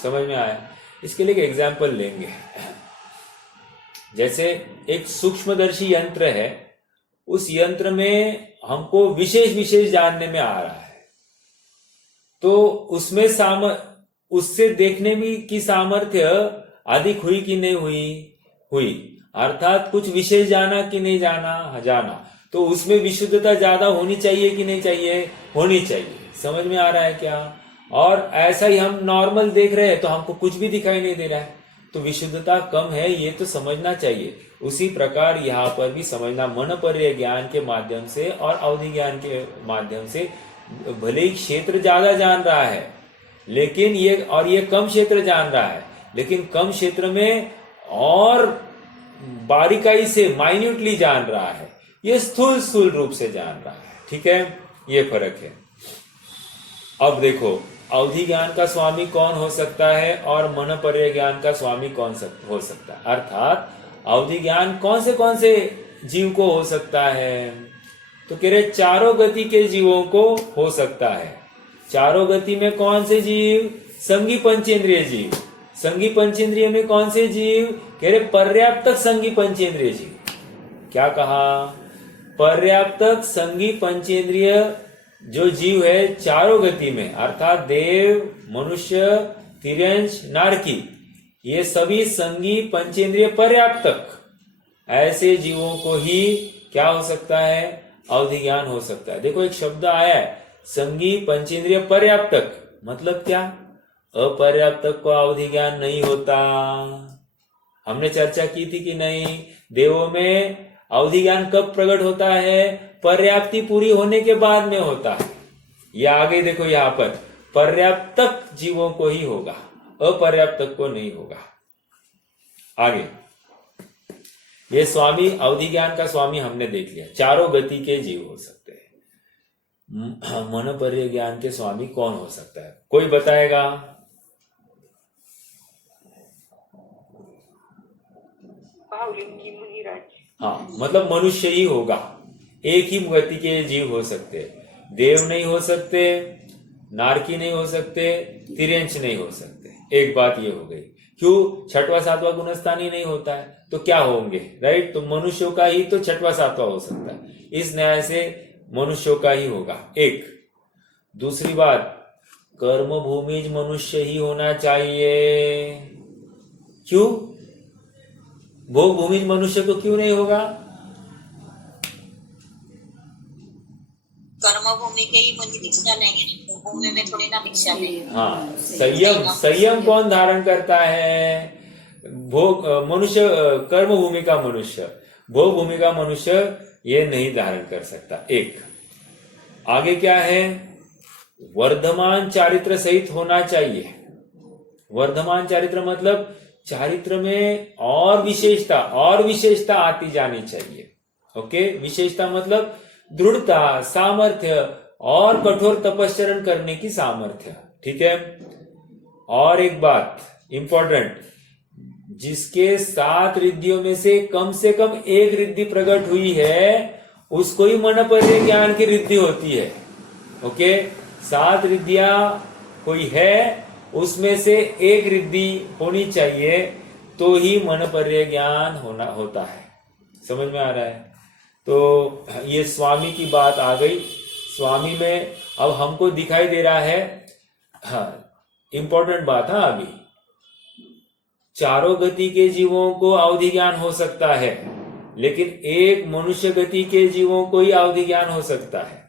समझ में आया? इसके लिए एक एग्जाम्पल लेंगे। जैसे एक सूक्ष्मदर्शी यंत्र है, उस यंत्र में हमको विशेष विशेष जानने में आ रहा है, तो उसमें उससे देखने की सामर्थ्य अधिक हुई कि नहीं हुई, अर्थात कुछ विशेष जाना कि नहीं जाना, तो उसमें विशुद्धता ज्यादा होनी चाहिए कि नहीं चाहिए, होनी चाहिए। समझ में आ रहा है क्या? और ऐसा ही हम नॉर्मल देख रहे हैं तो हमको कुछ भी दिखाई नहीं दे रहा है, तो विशुद्धता कम है, ये तो समझना चाहिए। उसी प्रकार यहाँ पर भी समझना, मन पर्याय ज्ञान के माध्यम से और अवधि ज्ञान के माध्यम से भले ही क्षेत्र ज्यादा जान रहा है, लेकिन ये कम क्षेत्र जान रहा है, लेकिन कम क्षेत्र में और बारीकाई से माइन्यूटली जान रहा है। ये स्थूल स्थूल रूप से जान रहा है। ठीक है, ये फर्क है। अब देखो, अवधि ज्ञान का स्वामी कौन हो सकता है और मनपर्य ज्ञान का स्वामी कौन हो सकता है, अर्थात अवधि ज्ञान कौन से जीव को हो सकता है? तो कह रहे चारों गति के जीवों को हो सकता है। चारों गति में कौन से जीव? संगी पंचेंद्रिय जीव। संगी पंचेंद्रिय में कौन से जीव? कह रहे पर्याप्तक संगी पंचेंद्रिय जीव। क्या कहा? पर्याप्तक संगी पंचेंद्रिय जो जीव है चारों गति में, अर्थात देव, मनुष्य, तिर्यंच, नारकी, ये सभी संगी पंचेंद्रिय पर्याप्तक, ऐसे जीवों को ही क्या हो सकता है? अवधि ज्ञान हो सकता है। देखो, एक शब्द आया है संगी पंचेंद्रिय पर्याप्तक, मतलब क्या? अपर्याप्तक को अवधि ज्ञान नहीं होता। हमने चर्चा की थी कि नहीं? देवों में अवधि ज्ञान कब प्रकट होता है? पर्याप्ति पूरी होने के बाद में होता है। या आगे देखो, यहां पर पर्याप्तक जीवों को ही होगा, अपर्याप्तक को नहीं होगा। आगे ये स्वामी, अवधि ज्ञान का स्वामी हमने देख लिया, चारों गति के जीव हो सकते हैं। मनपर्य ज्ञान के स्वामी कौन हो सकता है? कोई बताएगा? भावलिंगी मुनिराज। हाँ, मतलब मनुष्य ही होगा। एक ही गति के जीव हो सकते, देव नहीं हो सकते, नारकी नहीं हो सकते, तिर्यंच नहीं हो सकते। एक बात ये हो गई। क्यों? छठवां सातवां गुणस्थान ही नहीं होता है तो क्या होंगे? राइट, तो मनुष्यों का ही तो छठवां सातवां हो सकता है। इस न्याय से मनुष्यों का ही होगा। एक दूसरी बात, कर्म भूमिज मनुष्य ही होना चाहिए। क्यों? भोग भूमिज मनुष्य तो क्यों नहीं होगा? कर्मभूमि के ही मुझे दीक्षा लेंगे, भूमि में थोड़ी ना दीक्षा लेंगे। हाँ, संयम कौन धारण करता है? भोग मनुष्य, कर्म भूमि का मनुष्य, भोग भूमि का मनुष्य ये नहीं धारण कर सकता। एक आगे क्या है? वर्धमान चारित्र सहित होना चाहिए। वर्धमान चारित्र मतलब चारित्र में और विशेषता आती जानी चाहिए। ओके, विशेषता मतलब दृढ़ता, सामर्थ्य और कठोर तपश्चरण करने की सामर्थ्य। ठीक है। और एक बात इंपॉर्टेंट, जिसके 7 रिद्धियों में से कम एक रिद्धि प्रकट हुई है उसको ही मनपर्य ज्ञान की रिद्धि होती है। ओके, 7 रिद्धियां कोई है, उसमें से एक रिद्धि होनी चाहिए तो ही मनपर्य ज्ञान होता है। समझ में आ रहा है? तो ये स्वामी की बात आ गई। स्वामी में अब हमको दिखाई दे रहा है, हाँ इंपॉर्टेंट बात। हाँ, अभी चारों गति के जीवों को अवधि ज्ञान हो सकता है, लेकिन एक मनुष्य गति के जीवों को ही अवधि ज्ञान हो सकता है।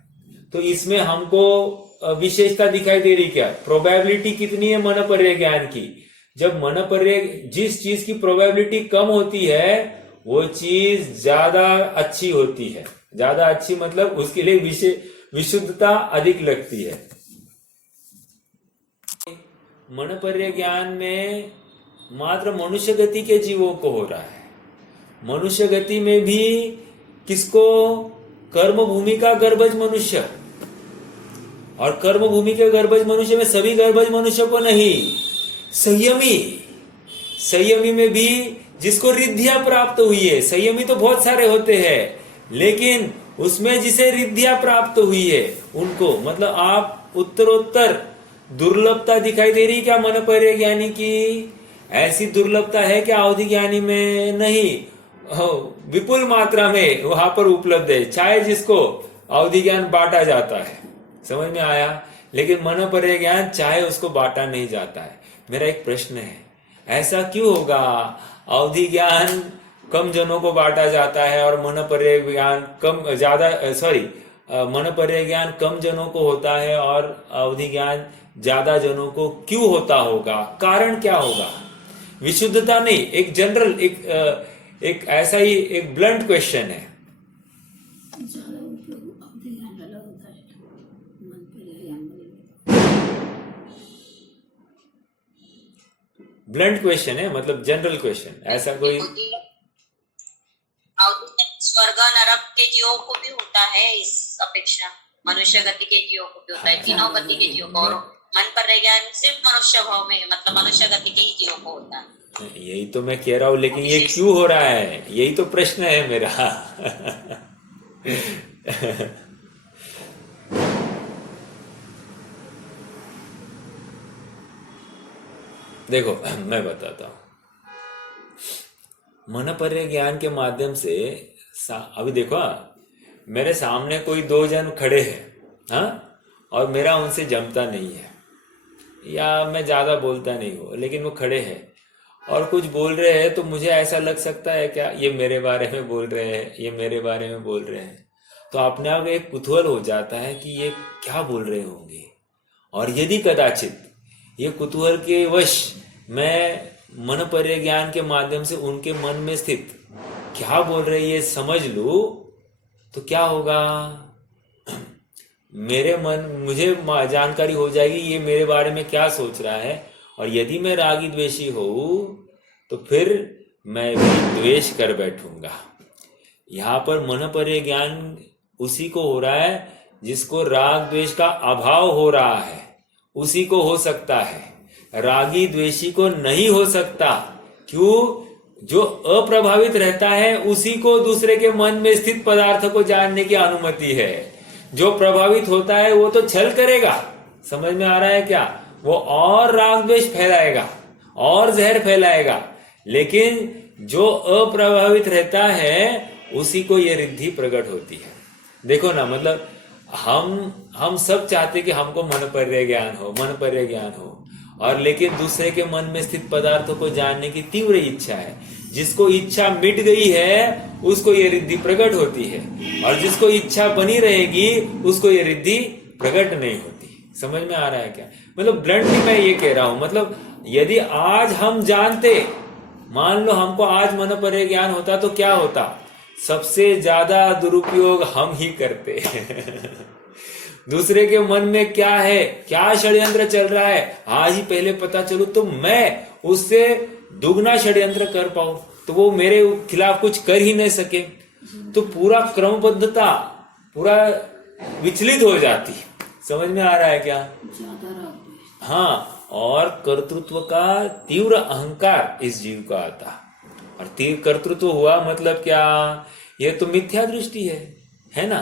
तो इसमें हमको विशेषता दिखाई दे रही क्या? प्रोबेबिलिटी कितनी है मनपर्य ज्ञान की? जब मनपर्य, जिस चीज की प्रोबेबिलिटी कम होती है वो चीज ज्यादा अच्छी होती है। ज्यादा अच्छी मतलब उसके लिए विशुद्धता अधिक लगती है। मनपर्य ज्ञान में मात्र मनुष्य गति के जीवों को हो रहा है। मनुष्य गति में भी किसको? कर्म भूमि का गर्भज मनुष्य। और कर्म भूमि के गर्भज मनुष्य में सभी गर्भज मनुष्य को नहीं, संयमी में भी जिसको रिद्धियां प्राप्त हुई है। संयमी तो बहुत सारे होते हैं, लेकिन उसमें जिसे रिद्धियां प्राप्त हुई है उनको, मतलब आप उत्तरोत्तर दुर्लभता दिखाई दे रही क्या मनपर्य ज्ञानी की? ऐसी दुर्लभता है क्या अवधि ज्ञानी में? नहीं, विपुल मात्रा में वहां पर उपलब्ध है। चाहे जिसको अवधि ज्ञान बांटा जाता है। समझ में आया? लेकिन मनपर्य ज्ञान चाहे उसको बांटा नहीं जाता है। मेरा एक प्रश्न है, ऐसा क्यों होगा? अवधि ज्ञान कम जनों को बांटा जाता है और मनपर्य ज्ञान मनपर्य ज्ञान कम जनों को होता है और अवधि ज्ञान ज्यादा जनों को क्यों होता होगा? कारण क्या होगा? विशुद्धता नहीं, एक जनरल, एक ऐसा ही एक ब्लंट क्वेश्चन है। ब्लंट क्वेश्चन है, मतलब जनरल क्वेश्चन, ऐसा कोई अवधि स्वर्ग नरक के जीवों को भी होता है इस अपेक्षा, मनुष्य गति के जीवों को भी होता है, तीनों गति के जीवों को, और मन पर रह गया सिर्फ मनुष्य भाव में, मतलब मनुष्य गति के ही जीवों को होता है। यही तो मैं कह रहा हूँ, लेकिन ये क्यों हो रहा है, यही तो प्रश्न है मेरा। देखो मैं बताता हूं, मनपर्य ज्ञान के माध्यम से अभी देखो, मेरे सामने कोई दो जन खड़े हैं, हाँ, और मेरा उनसे जमता नहीं है, या मैं ज्यादा बोलता नहीं हूं, लेकिन वो खड़े हैं और कुछ बोल रहे हैं, तो मुझे ऐसा लग सकता है क्या ये मेरे बारे में बोल रहे हैं, ये मेरे बारे में बोल रहे हैं, तो अपने आप एक कुतूहल हो जाता है कि ये क्या बोल रहे होंगे। और यदि कदाचित ये कुतूहल के वश मैं मनपर्य ज्ञान के माध्यम से उनके मन में स्थित क्या बोल रहे ये समझ लूं, तो क्या होगा, मुझे जानकारी हो जाएगी ये मेरे बारे में क्या सोच रहा है। और यदि मैं रागी द्वेषी हूं तो फिर मैं भी द्वेष कर बैठूंगा। यहाँ पर मनपर्य ज्ञान उसी को हो रहा है जिसको राग द्वेष का अभाव हो रहा है, उसी को हो सकता है, रागी द्वेषी को नहीं हो सकता। क्यों? जो अप्रभावित रहता है उसी को दूसरे के मन में स्थित पदार्थ को जानने की अनुमति है। जो प्रभावित होता है वो तो छल करेगा, समझ में आ रहा है क्या, वो और राग द्वेष फैलाएगा और जहर फैलाएगा। लेकिन जो अप्रभावित रहता है उसी को ये रिद्धि प्रकट होती है। देखो ना, मतलब हम सब चाहते कि हमको मनपर्य ज्ञान हो, मनपर्य ज्ञान हो, और लेकिन दूसरे के मन में स्थित पदार्थों को जानने की तीव्र इच्छा है। जिसको इच्छा मिट गई है उसको ये रिद्धि प्रकट होती है, और जिसको इच्छा बनी रहेगी उसको ये रिद्धि प्रकट नहीं होती। समझ में आ रहा है क्या? मतलब ब्लंटली मैं ये कह रहा हूं, मतलब यदि आज हम जानते, मान लो हमको आज मनपर्य ज्ञान होता तो क्या होता, सबसे ज्यादा दुरुपयोग हम ही करते। दूसरे के मन में क्या है, क्या षड्यंत्र चल रहा है, आज ही पहले पता चलू तो मैं उससे दुगना षड्यंत्र कर पाऊं, तो वो मेरे खिलाफ कुछ कर ही नहीं सके, तो पूरा क्रमबद्धता पूरा विचलित हो जाती। समझ में आ रहा है क्या? हाँ, और कर्तृत्व का तीव्र अहंकार इस जीव का आता। और तीव्र कर्तृत्व हुआ मतलब क्या, ये तो मिथ्या दृष्टि है ना।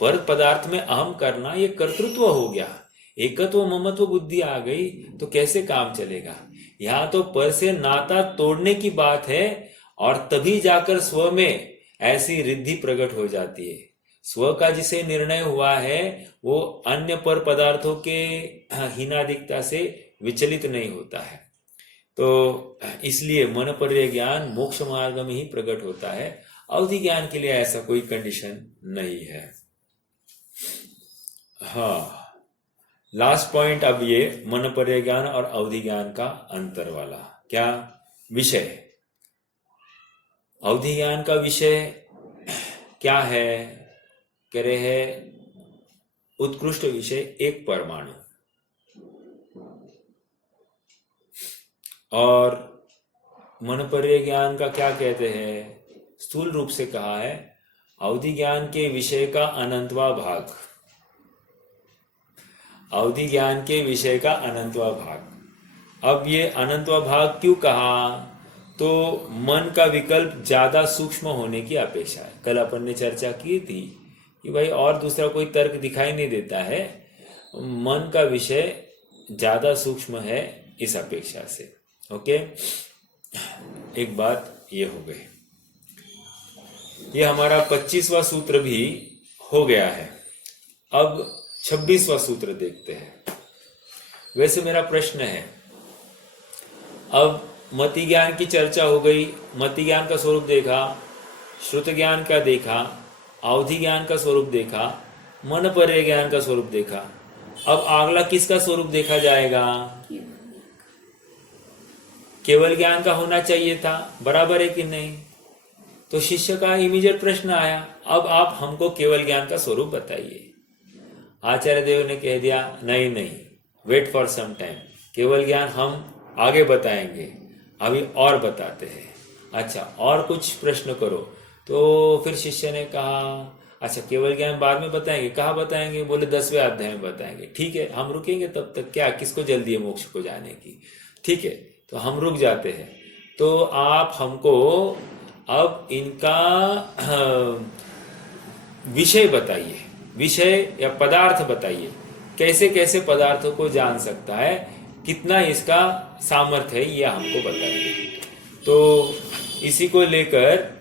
पर पदार्थ में अहम करना ये कर्तृत्व हो गया, एकत्व ममत्व बुद्धि आ गई तो कैसे काम चलेगा। यहाँ तो पर से नाता तोड़ने की बात है, और तभी जाकर स्व में ऐसी रिद्धि प्रकट हो जाती है। स्व का जिसे निर्णय हुआ है वो अन्य पर पदार्थों के हीनादिकता से विचलित नहीं होता है। तो इसलिए मनपर्य ज्ञान मोक्ष मार्ग में ही प्रकट होता है, अवधि ज्ञान के लिए ऐसा कोई कंडीशन नहीं है। हाँ, लास्ट पॉइंट अब ये मनपर्य ज्ञान और अवधि ज्ञान का अंतर वाला क्या विषय। अवधि ज्ञान का विषय क्या है, कह रहे हैं उत्कृष्ट विषय एक परमाणु, और मनपर्य ज्ञान का क्या कहते हैं, स्थूल रूप से कहा है अवधि ज्ञान के विषय का अनंतवा भाग, अवधि ज्ञान के विषय का अनंतवा भाग। अब ये अनंतवा भाग क्यों कहा, तो मन का विकल्प ज्यादा सूक्ष्म होने की अपेक्षा है। कल अपन ने चर्चा की थी कि भाई और दूसरा कोई तर्क दिखाई नहीं देता है, मन का विषय ज्यादा सूक्ष्म है इस अपेक्षा से। ओके, एक बात ये हो गई। ये हमारा 25वां सूत्र भी हो गया है। अब 26वां सूत्र देखते हैं। वैसे मेरा प्रश्न है, अब मति ज्ञान की चर्चा हो गई, मति ज्ञान का स्वरूप देखा, श्रुत ज्ञान का देखा, अवधि ज्ञान का स्वरूप देखा, मनपर्य ज्ञान का स्वरूप देखा। अब अगला किसका स्वरूप देखा जाएगा? केवल ज्ञान का होना चाहिए था, बराबर है कि नहीं? तो शिष्य का इमीडिएट प्रश्न आया, अब आप हमको केवल ज्ञान का स्वरूप बताइए। आचार्य देव ने कह दिया, नहीं, वेट फॉर सम टाइम, केवल ज्ञान हम आगे बताएंगे, अभी और बताते हैं। अच्छा, और कुछ प्रश्न करो, तो फिर शिष्य ने कहा अच्छा केवल ज्ञान बाद में बताएंगे, कहाँ बताएंगे? बोले 10वें अध्याय में बताएंगे। ठीक है, हम रुकेंगे तब तक, क्या किसको जल्दी है मोक्ष को जाने की। ठीक है, तो हम रुक जाते हैं। तो आप हमको अब इनका विषय बताइए, विषय या पदार्थ बताइए, कैसे कैसे पदार्थों को जान सकता है, कितना इसका सामर्थ्य है, ये हमको बताइए। तो इसी को लेकर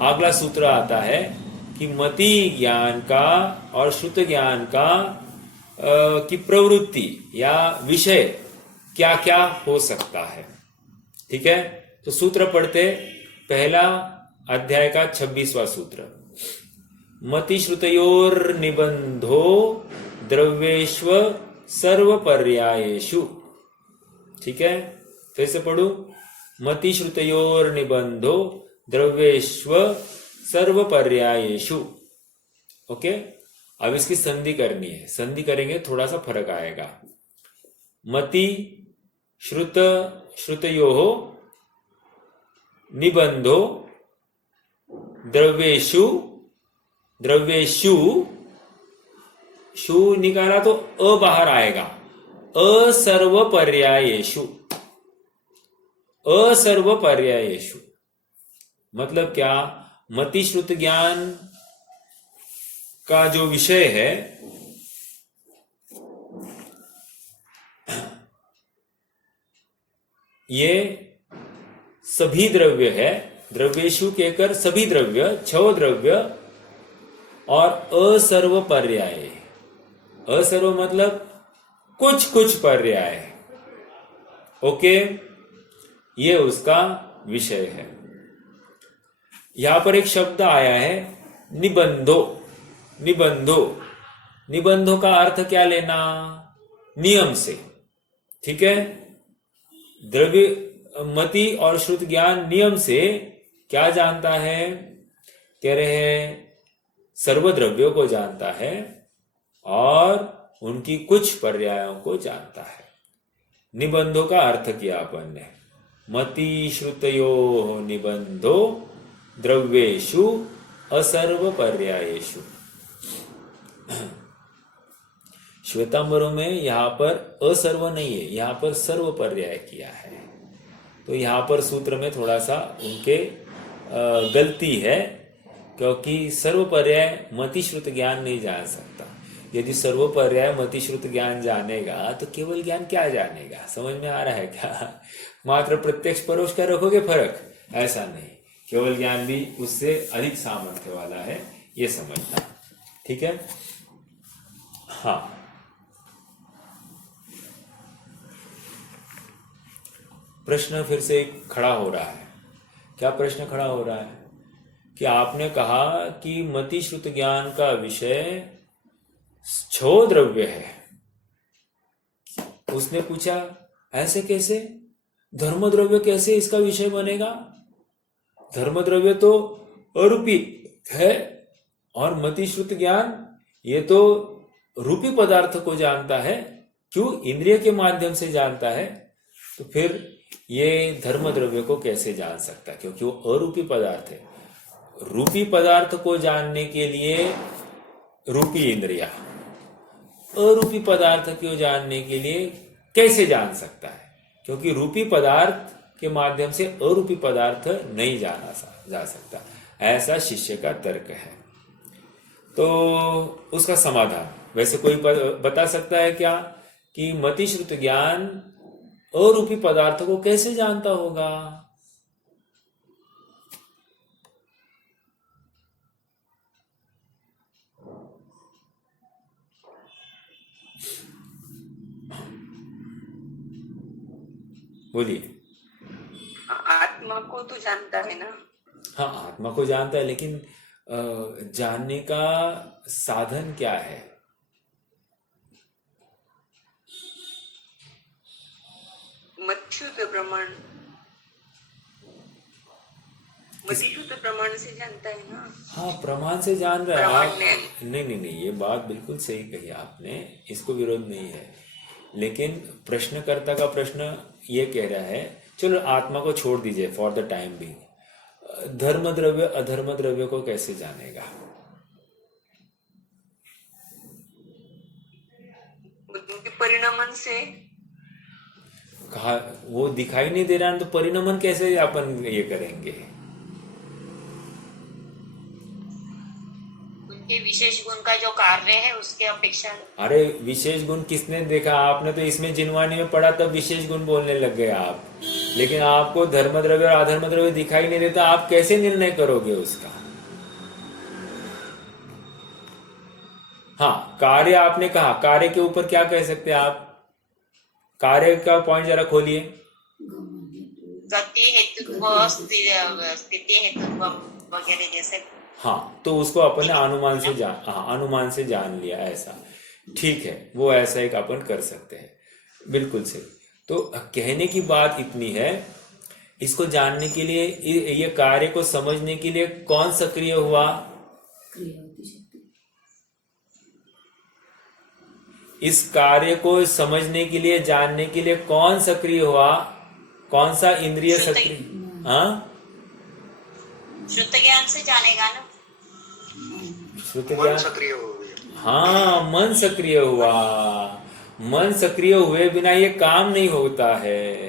अगला सूत्र आता है कि मति ज्ञान का और श्रुत ज्ञान का की प्रवृत्ति या विषय क्या क्या हो सकता है। ठीक है, तो सूत्र पढ़ते, पहला अध्याय का 26वां सूत्र, मति श्रुतयोर निबंधो द्रव्येष्व सर्व पर्यायेषु। ठीक है, फिर से पढ़ू, मति श्रुतयोर निबंधो द्रव्येष्व सर्व पर्यायेषु। ओके, अब इसकी संधि करनी है, संधि करेंगे थोड़ा सा फर्क आएगा। मति श्रुत श्रुतयोः निबंधो द्रव्येषु, द्रव्येषु शु निकाला तो अ बाहर आएगा, असर्व पर्यायेषु, असर्व पर्यायेषु मतलब क्या? मति श्रुत ज्ञान का जो विषय है ये सभी द्रव्य है, द्रव्येषु कहकर सभी द्रव्य, 6 द्रव्य और असर्व पर्याय। असर्व मतलब कुछ कुछ पर्याय। ओके, ये उसका विषय है। यहां पर एक शब्द आया है निबंधो। निबंधो, निबंधो का अर्थ क्या लेना? नियम से। ठीक है, द्रव्य मति और श्रुत ज्ञान नियम से क्या जानता है? कह रहे हैं सर्व द्रव्यों को जानता है और उनकी कुछ पर्यायों को जानता है। निबंधों का अर्थ किया अपन ने, मति श्रुतयोः निबंधो द्रव्येषु असर्व पर्यायेषु। श्वेतांबरों में यहां पर असर्व नहीं है, यहां पर सर्व पर्याय किया है। तो यहां पर सूत्र में थोड़ा सा उनके गलती है, क्योंकि सर्व पर्याय मति श्रुत ज्ञान नहीं जान सकता। यदि सर्व पर्याय मति श्रुत ज्ञान जानेगा तो केवल ज्ञान क्या जानेगा? समझ में आ रहा है क्या? मात्र प्रत्यक्ष परोक्ष का रखोगे फर्क? ऐसा नहीं, केवल ज्ञान भी उससे अधिक सामर्थ्य वाला है, ये समझना। ठीक है, हाँ। प्रश्न फिर से खड़ा हो रहा है। क्या प्रश्न खड़ा हो रहा है? कि आपने कहा कि मति श्रुत ज्ञान का विषय 6 द्रव्य है। उसने पूछा ऐसे कैसे? धर्म द्रव्य कैसे इसका विषय बनेगा? धर्म द्रव्य तो अरूपी है और मति श्रुत ज्ञान ये तो रूपी पदार्थ को जानता है। क्यों? इंद्रिय के माध्यम से जानता है। तो फिर ये धर्म द्रव्य को कैसे जान सकता? क्योंकि वो अरूपी पदार्थ है। रूपी पदार्थ को जानने के लिए रूपी इंद्रिया, अरूपी पदार्थ को जानने के लिए कैसे जान सकता है? क्योंकि रूपी पदार्थ के माध्यम से अरूपी पदार्थ नहीं जाना जा सकता। ऐसा शिष्य का तर्क है। तो उसका समाधान वैसे कोई बता सकता है क्या कि मति श्रुत ज्ञान अरूपी पदार्थ को कैसे जानता होगा? बोलिए। आत्मा को तो जानता है ना? हाँ, आत्मा को जानता है, लेकिन जानने का साधन क्या है? मतिशुद्ध प्रमाण, मतिशुद्ध प्रमाण से जानता है ना? हाँ, प्रमाण से जान रहा है प्रमाण आप। नहीं, ये बात बिल्कुल सही कही आपने, इसको विरोध नहीं है। लेकिन प्रश्नकर्ता का प्रश्न ये कह रहा है चलो आत्मा को छोड़ दीजिए फॉर द टाइम भी। धर्म द्रव्य अधर्म द्रव्य को कैसे जानेगा? उनके परिणामन से। कहा वो दिखाई नहीं दे रहा है तो परिणमन कैसे अपन ये करेंगे? उनके विशेष गुण का जो कार्य है उसके अपेक्षा। अरे विशेष गुण किसने देखा? आपने तो इसमें जिनवानी में पढ़ा तब विशेष गुण बोलने लग गए आप। लेकिन आपको धर्म द्रव्य और अधर्म द्रव्य दिखाई नहीं देता, आप कैसे निर्णय करोगे उसका? हाँ, कार्य आपने कहा, कार्य के ऊपर क्या कह सकते हैं आप? कार्य का पॉइंट जरा खोलिए। गति हेतुत्व, स्थिति हेतुत्व वगैरह जैसे। हाँ, तो उसको अपन ने अनुमान से जान लिया, ऐसा ठीक है, वो ऐसा एक अपन कर सकते हैं, बिल्कुल सही। तो कहने की बात इतनी है, इसको जानने के लिए, ये कार्य को समझने के लिए कौन सक्रिय हुआ? इस कार्य को समझने के लिए, जानने के लिए कौन सक्रिय हुआ? कौन सा इंद्रिय सक्रिय? हाँ, शुद्ध ज्ञान से जानेगा ना। शुद्ध ज्ञान सक्रिय हो गया। हाँ, मन सक्रिय हुआ। मन सक्रिय हुए बिना ये काम नहीं होता है।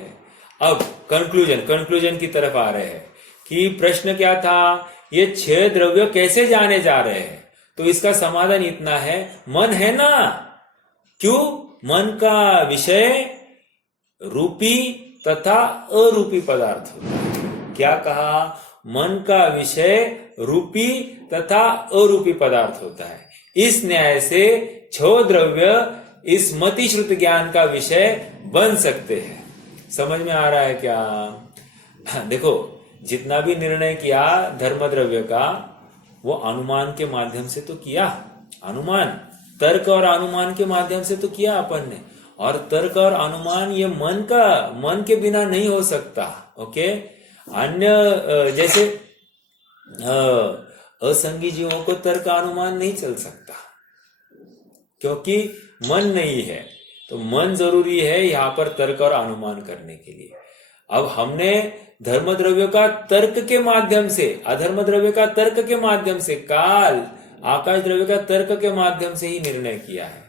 अब कंक्लूजन की तरफ आ रहे हैं कि प्रश्न क्या था? ये 6 द्रव्य कैसे जाने जा रहे हैं? तो इसका समाधान इतना है, मन है ना। क्यों? मन का विषय रूपी तथा अरूपी पदार्थ होता है। क्या कहा? मन का विषय रूपी तथा अरूपी पदार्थ होता है। इस न्याय से 6 द्रव्य इस मति श्रुत ज्ञान का विषय बन सकते हैं। समझ में आ रहा है क्या? देखो, जितना भी निर्णय किया धर्म द्रव्य का, वो अनुमान के माध्यम से तो किया। अनुमान, तर्क और अनुमान के माध्यम से तो किया अपन ने। और तर्क और अनुमान ये मन के बिना नहीं हो सकता। ओके, अन्य जैसे असंगी जीवों को तर्क अनुमान नहीं चल सकता, क्योंकि मन नहीं है। तो मन जरूरी है यहाँ पर तर्क और अनुमान करने के लिए। अब हमने धर्म द्रव्य का तर्क के माध्यम से, अधर्म द्रव्य का तर्क के माध्यम से, काल आकाश द्रव्य का तर्क के माध्यम से ही निर्णय किया है।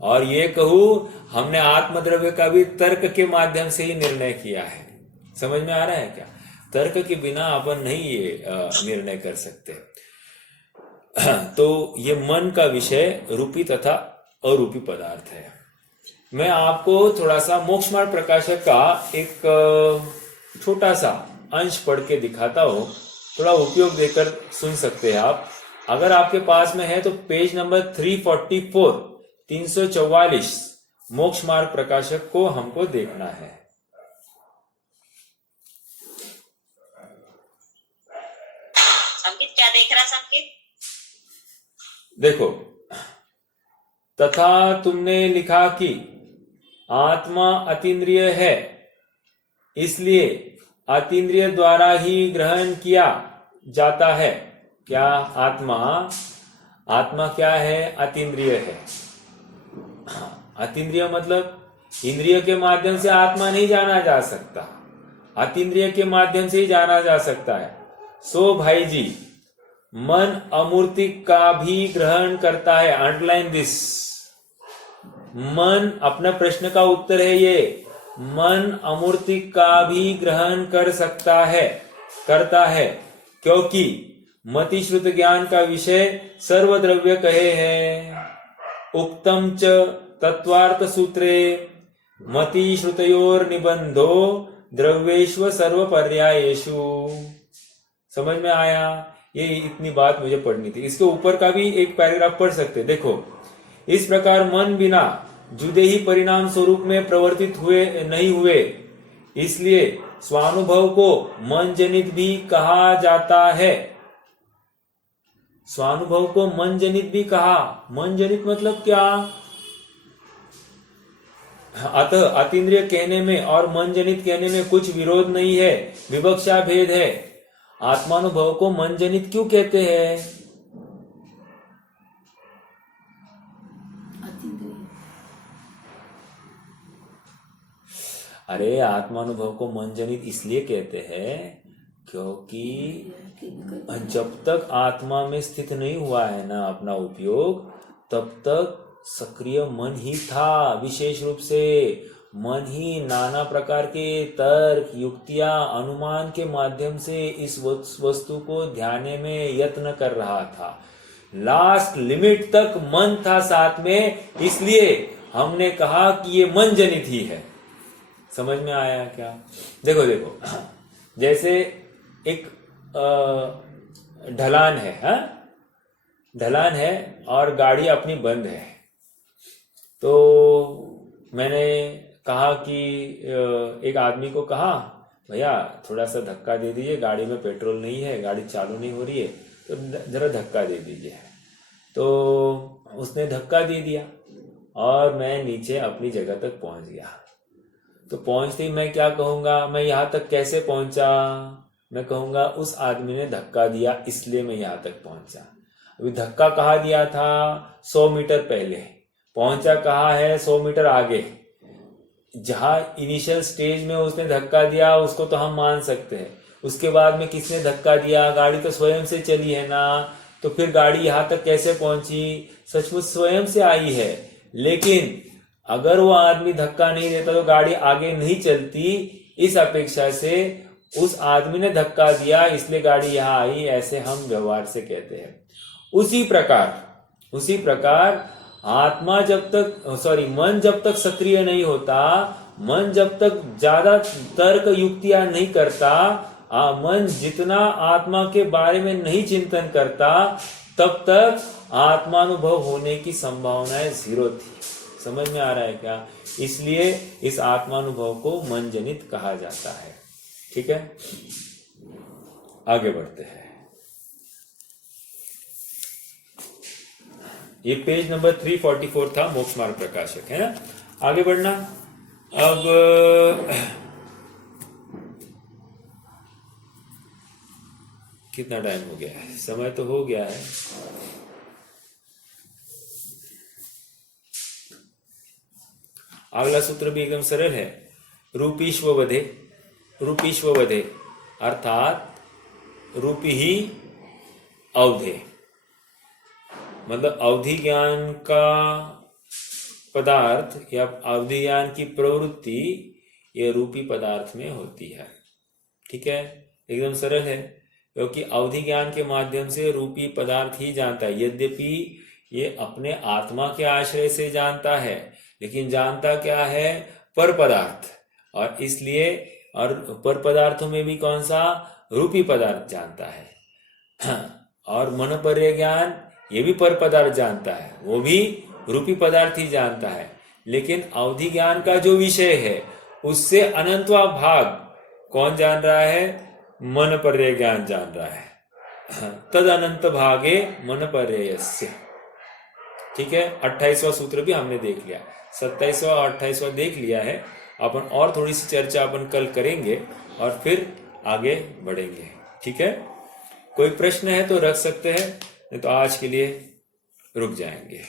और ये कहूं, हमने आत्म द्रव्य का भी तर्क के माध्यम से ही निर्णय किया है। समझ में आ रहा है क्या? तर्क के बिना अपन नहीं ये निर्णय कर सकते। तो ये मन का विषय रूपी तथा अरूपी पदार्थ है। मैं आपको थोड़ा सा मोक्ष मार्ग प्रकाशक का एक छोटा सा अंश पढ़ के दिखाता हूं, थोड़ा उपयोग देकर सुन सकते हैं आप। अगर आपके पास में है तो पेज नंबर 344, 344 मोक्ष मार्ग प्रकाशक को हमको देखना है। संकेत क्या देख रहा? संकेत देखो, तथा तुमने लिखा कि आत्मा अतीन्द्रिय है, इसलिए अतीन्द्रिय द्वारा ही ग्रहण किया जाता है। क्या? आत्मा क्या है? अतीन्द्रिय है। अतीन्द्रिय मतलब इंद्रिय के माध्यम से आत्मा नहीं जाना जा सकता, अतीन्द्रिय के माध्यम से ही जाना जा सकता है। सो भाई जी, मन अमूर्ति का भी ग्रहण करता है। Underline this. मन, अपना प्रश्न का उत्तर है ये, मन अमूर्ति का भी ग्रहण कर सकता है, करता है, क्योंकि मति श्रुत ज्ञान का विषय सर्वद्रव्य कहे हैं। उक्तम च तत्वार्थ सूत्रे मति श्रुतयोर निबंधो द्रव्येष्व सर्व पर्यायेषु। समझ में आया? ये इतनी बात मुझे पढ़नी थी। इसके ऊपर का भी एक पैराग्राफ पढ़ सकते। देखो, इस प्रकार मन बिना जुदे ही परिणाम स्वरूप में प्रवर्तित नहीं हुए, इसलिए स्वानुभव को मन जनित भी कहा जाता है। स्वानुभव को मन जनित भी कहा। मन जनित मतलब क्या? अतः अतीन्द्रिय कहने में और मन जनित कहने में कुछ विरोध नहीं है, विवक्षा भेद है। आत्मानुभव को मन जनित क्यों कहते हैं? अरे आत्मानुभव को मन जनित इसलिए कहते हैं क्योंकि जब तक आत्मा में स्थित नहीं हुआ है ना अपना उपयोग, तब तक सक्रिय मन ही था। विशेष रूप से मन ही नाना प्रकार के तर्क, युक्तियां, अनुमान के माध्यम से इस वस्तु को ध्यान में यत्न कर रहा था। लास्ट लिमिट तक मन था साथ में, इसलिए हमने कहा कि ये मन जनित ही है। समझ में आया क्या? देखो देखो, जैसे एक ढलान है, हाँ? ढलान है और गाड़ी अपनी बंद है। तो मैंने कहा कि एक आदमी को कहा, भैया थोड़ा सा धक्का दे दीजिए, गाड़ी में पेट्रोल नहीं है, गाड़ी चालू नहीं हो रही है, तो जरा धक्का दे दीजिए। तो उसने धक्का दे दिया और मैं नीचे अपनी जगह तक पहुंच गया। तो पहुंचते ही मैं क्या कहूंगा, मैं यहाँ तक कैसे पहुंचा? मैं कहूंगा उस आदमी ने धक्का दिया इसलिए मैं यहाँ तक पहुंचा। अभी धक्का कहाँ दिया था? 100 मीटर पहले। पहुंचा कहाँ है? 100 मीटर आगे। जहां इनिशियल स्टेज में उसने धक्का दिया उसको तो हम मान सकते हैं, उसके बाद में किसने धक्का दिया? गाड़ी तो स्वयं से चली है ना, तो फिर गाड़ी यहाँ तक कैसे पहुंची? सचमुच स्वयं से आई है, लेकिन अगर वो आदमी धक्का नहीं देता तो गाड़ी आगे नहीं चलती। इस अपेक्षा से उस आदमी ने धक्का दिया इसलिए गाड़ी यहाँ आई, ऐसे हम व्यवहार से कहते हैं। उसी प्रकार आत्मा जब तक मन जब तक सक्रिय नहीं होता, मन जब तक ज्यादा तर्क युक्तियां नहीं करता, मन जितना आत्मा के बारे में नहीं चिंतन करता, तब तक आत्मानुभव होने की संभावनाएं 0 थी। समझ में आ रहा है क्या? इसलिए इस आत्मानुभव को मन जनित कहा जाता है। ठीक है, आगे बढ़ते हैं। ये पेज नंबर 344 था, मोक्ष मार्ग प्रकाशक, है ना? आगे बढ़ना। अब कितना टाइम हो गया है? समय तो हो गया है। अगला सूत्र भी एकदम सरल है। रूपीश्ववधे, रूपीश्ववधे अर्थात रूपी ही अवधे, मतलब अवधि ज्ञान का पदार्थ या अवधि ज्ञान की प्रवृत्ति ये रूपी पदार्थ में होती है। ठीक है, एकदम सरल है, क्योंकि अवधि ज्ञान के माध्यम से रूपी पदार्थ ही जानता है। यद्यपि ये अपने आत्मा के आश्रय से जानता है, लेकिन जानता क्या है? पर पदार्थ। और इसलिए और पर पदार्थों में भी कौन सा? रूपी पदार्थ जानता है। और मनोपर्य ज्ञान ये भी पर पदार्थ जानता है, वो भी रूपी पदार्थ ही जानता है। लेकिन अवधि ज्ञान का जो विषय है उससे अनंतवा भाग कौन जान रहा है? मन पर्य ज्ञान जान रहा है। तद अनंत भागे मन पर्ययस्य। ठीक है, 28वां सूत्र भी हमने देख लिया, 27वां और 28वां देख लिया है। अपन और थोड़ी सी चर्चा अपन कल करेंगे और फिर आगे बढ़ेंगे। ठीक है, कोई प्रश्न है तो रख सकते हैं, नहीं तो आज के लिए रुक जाएंगे।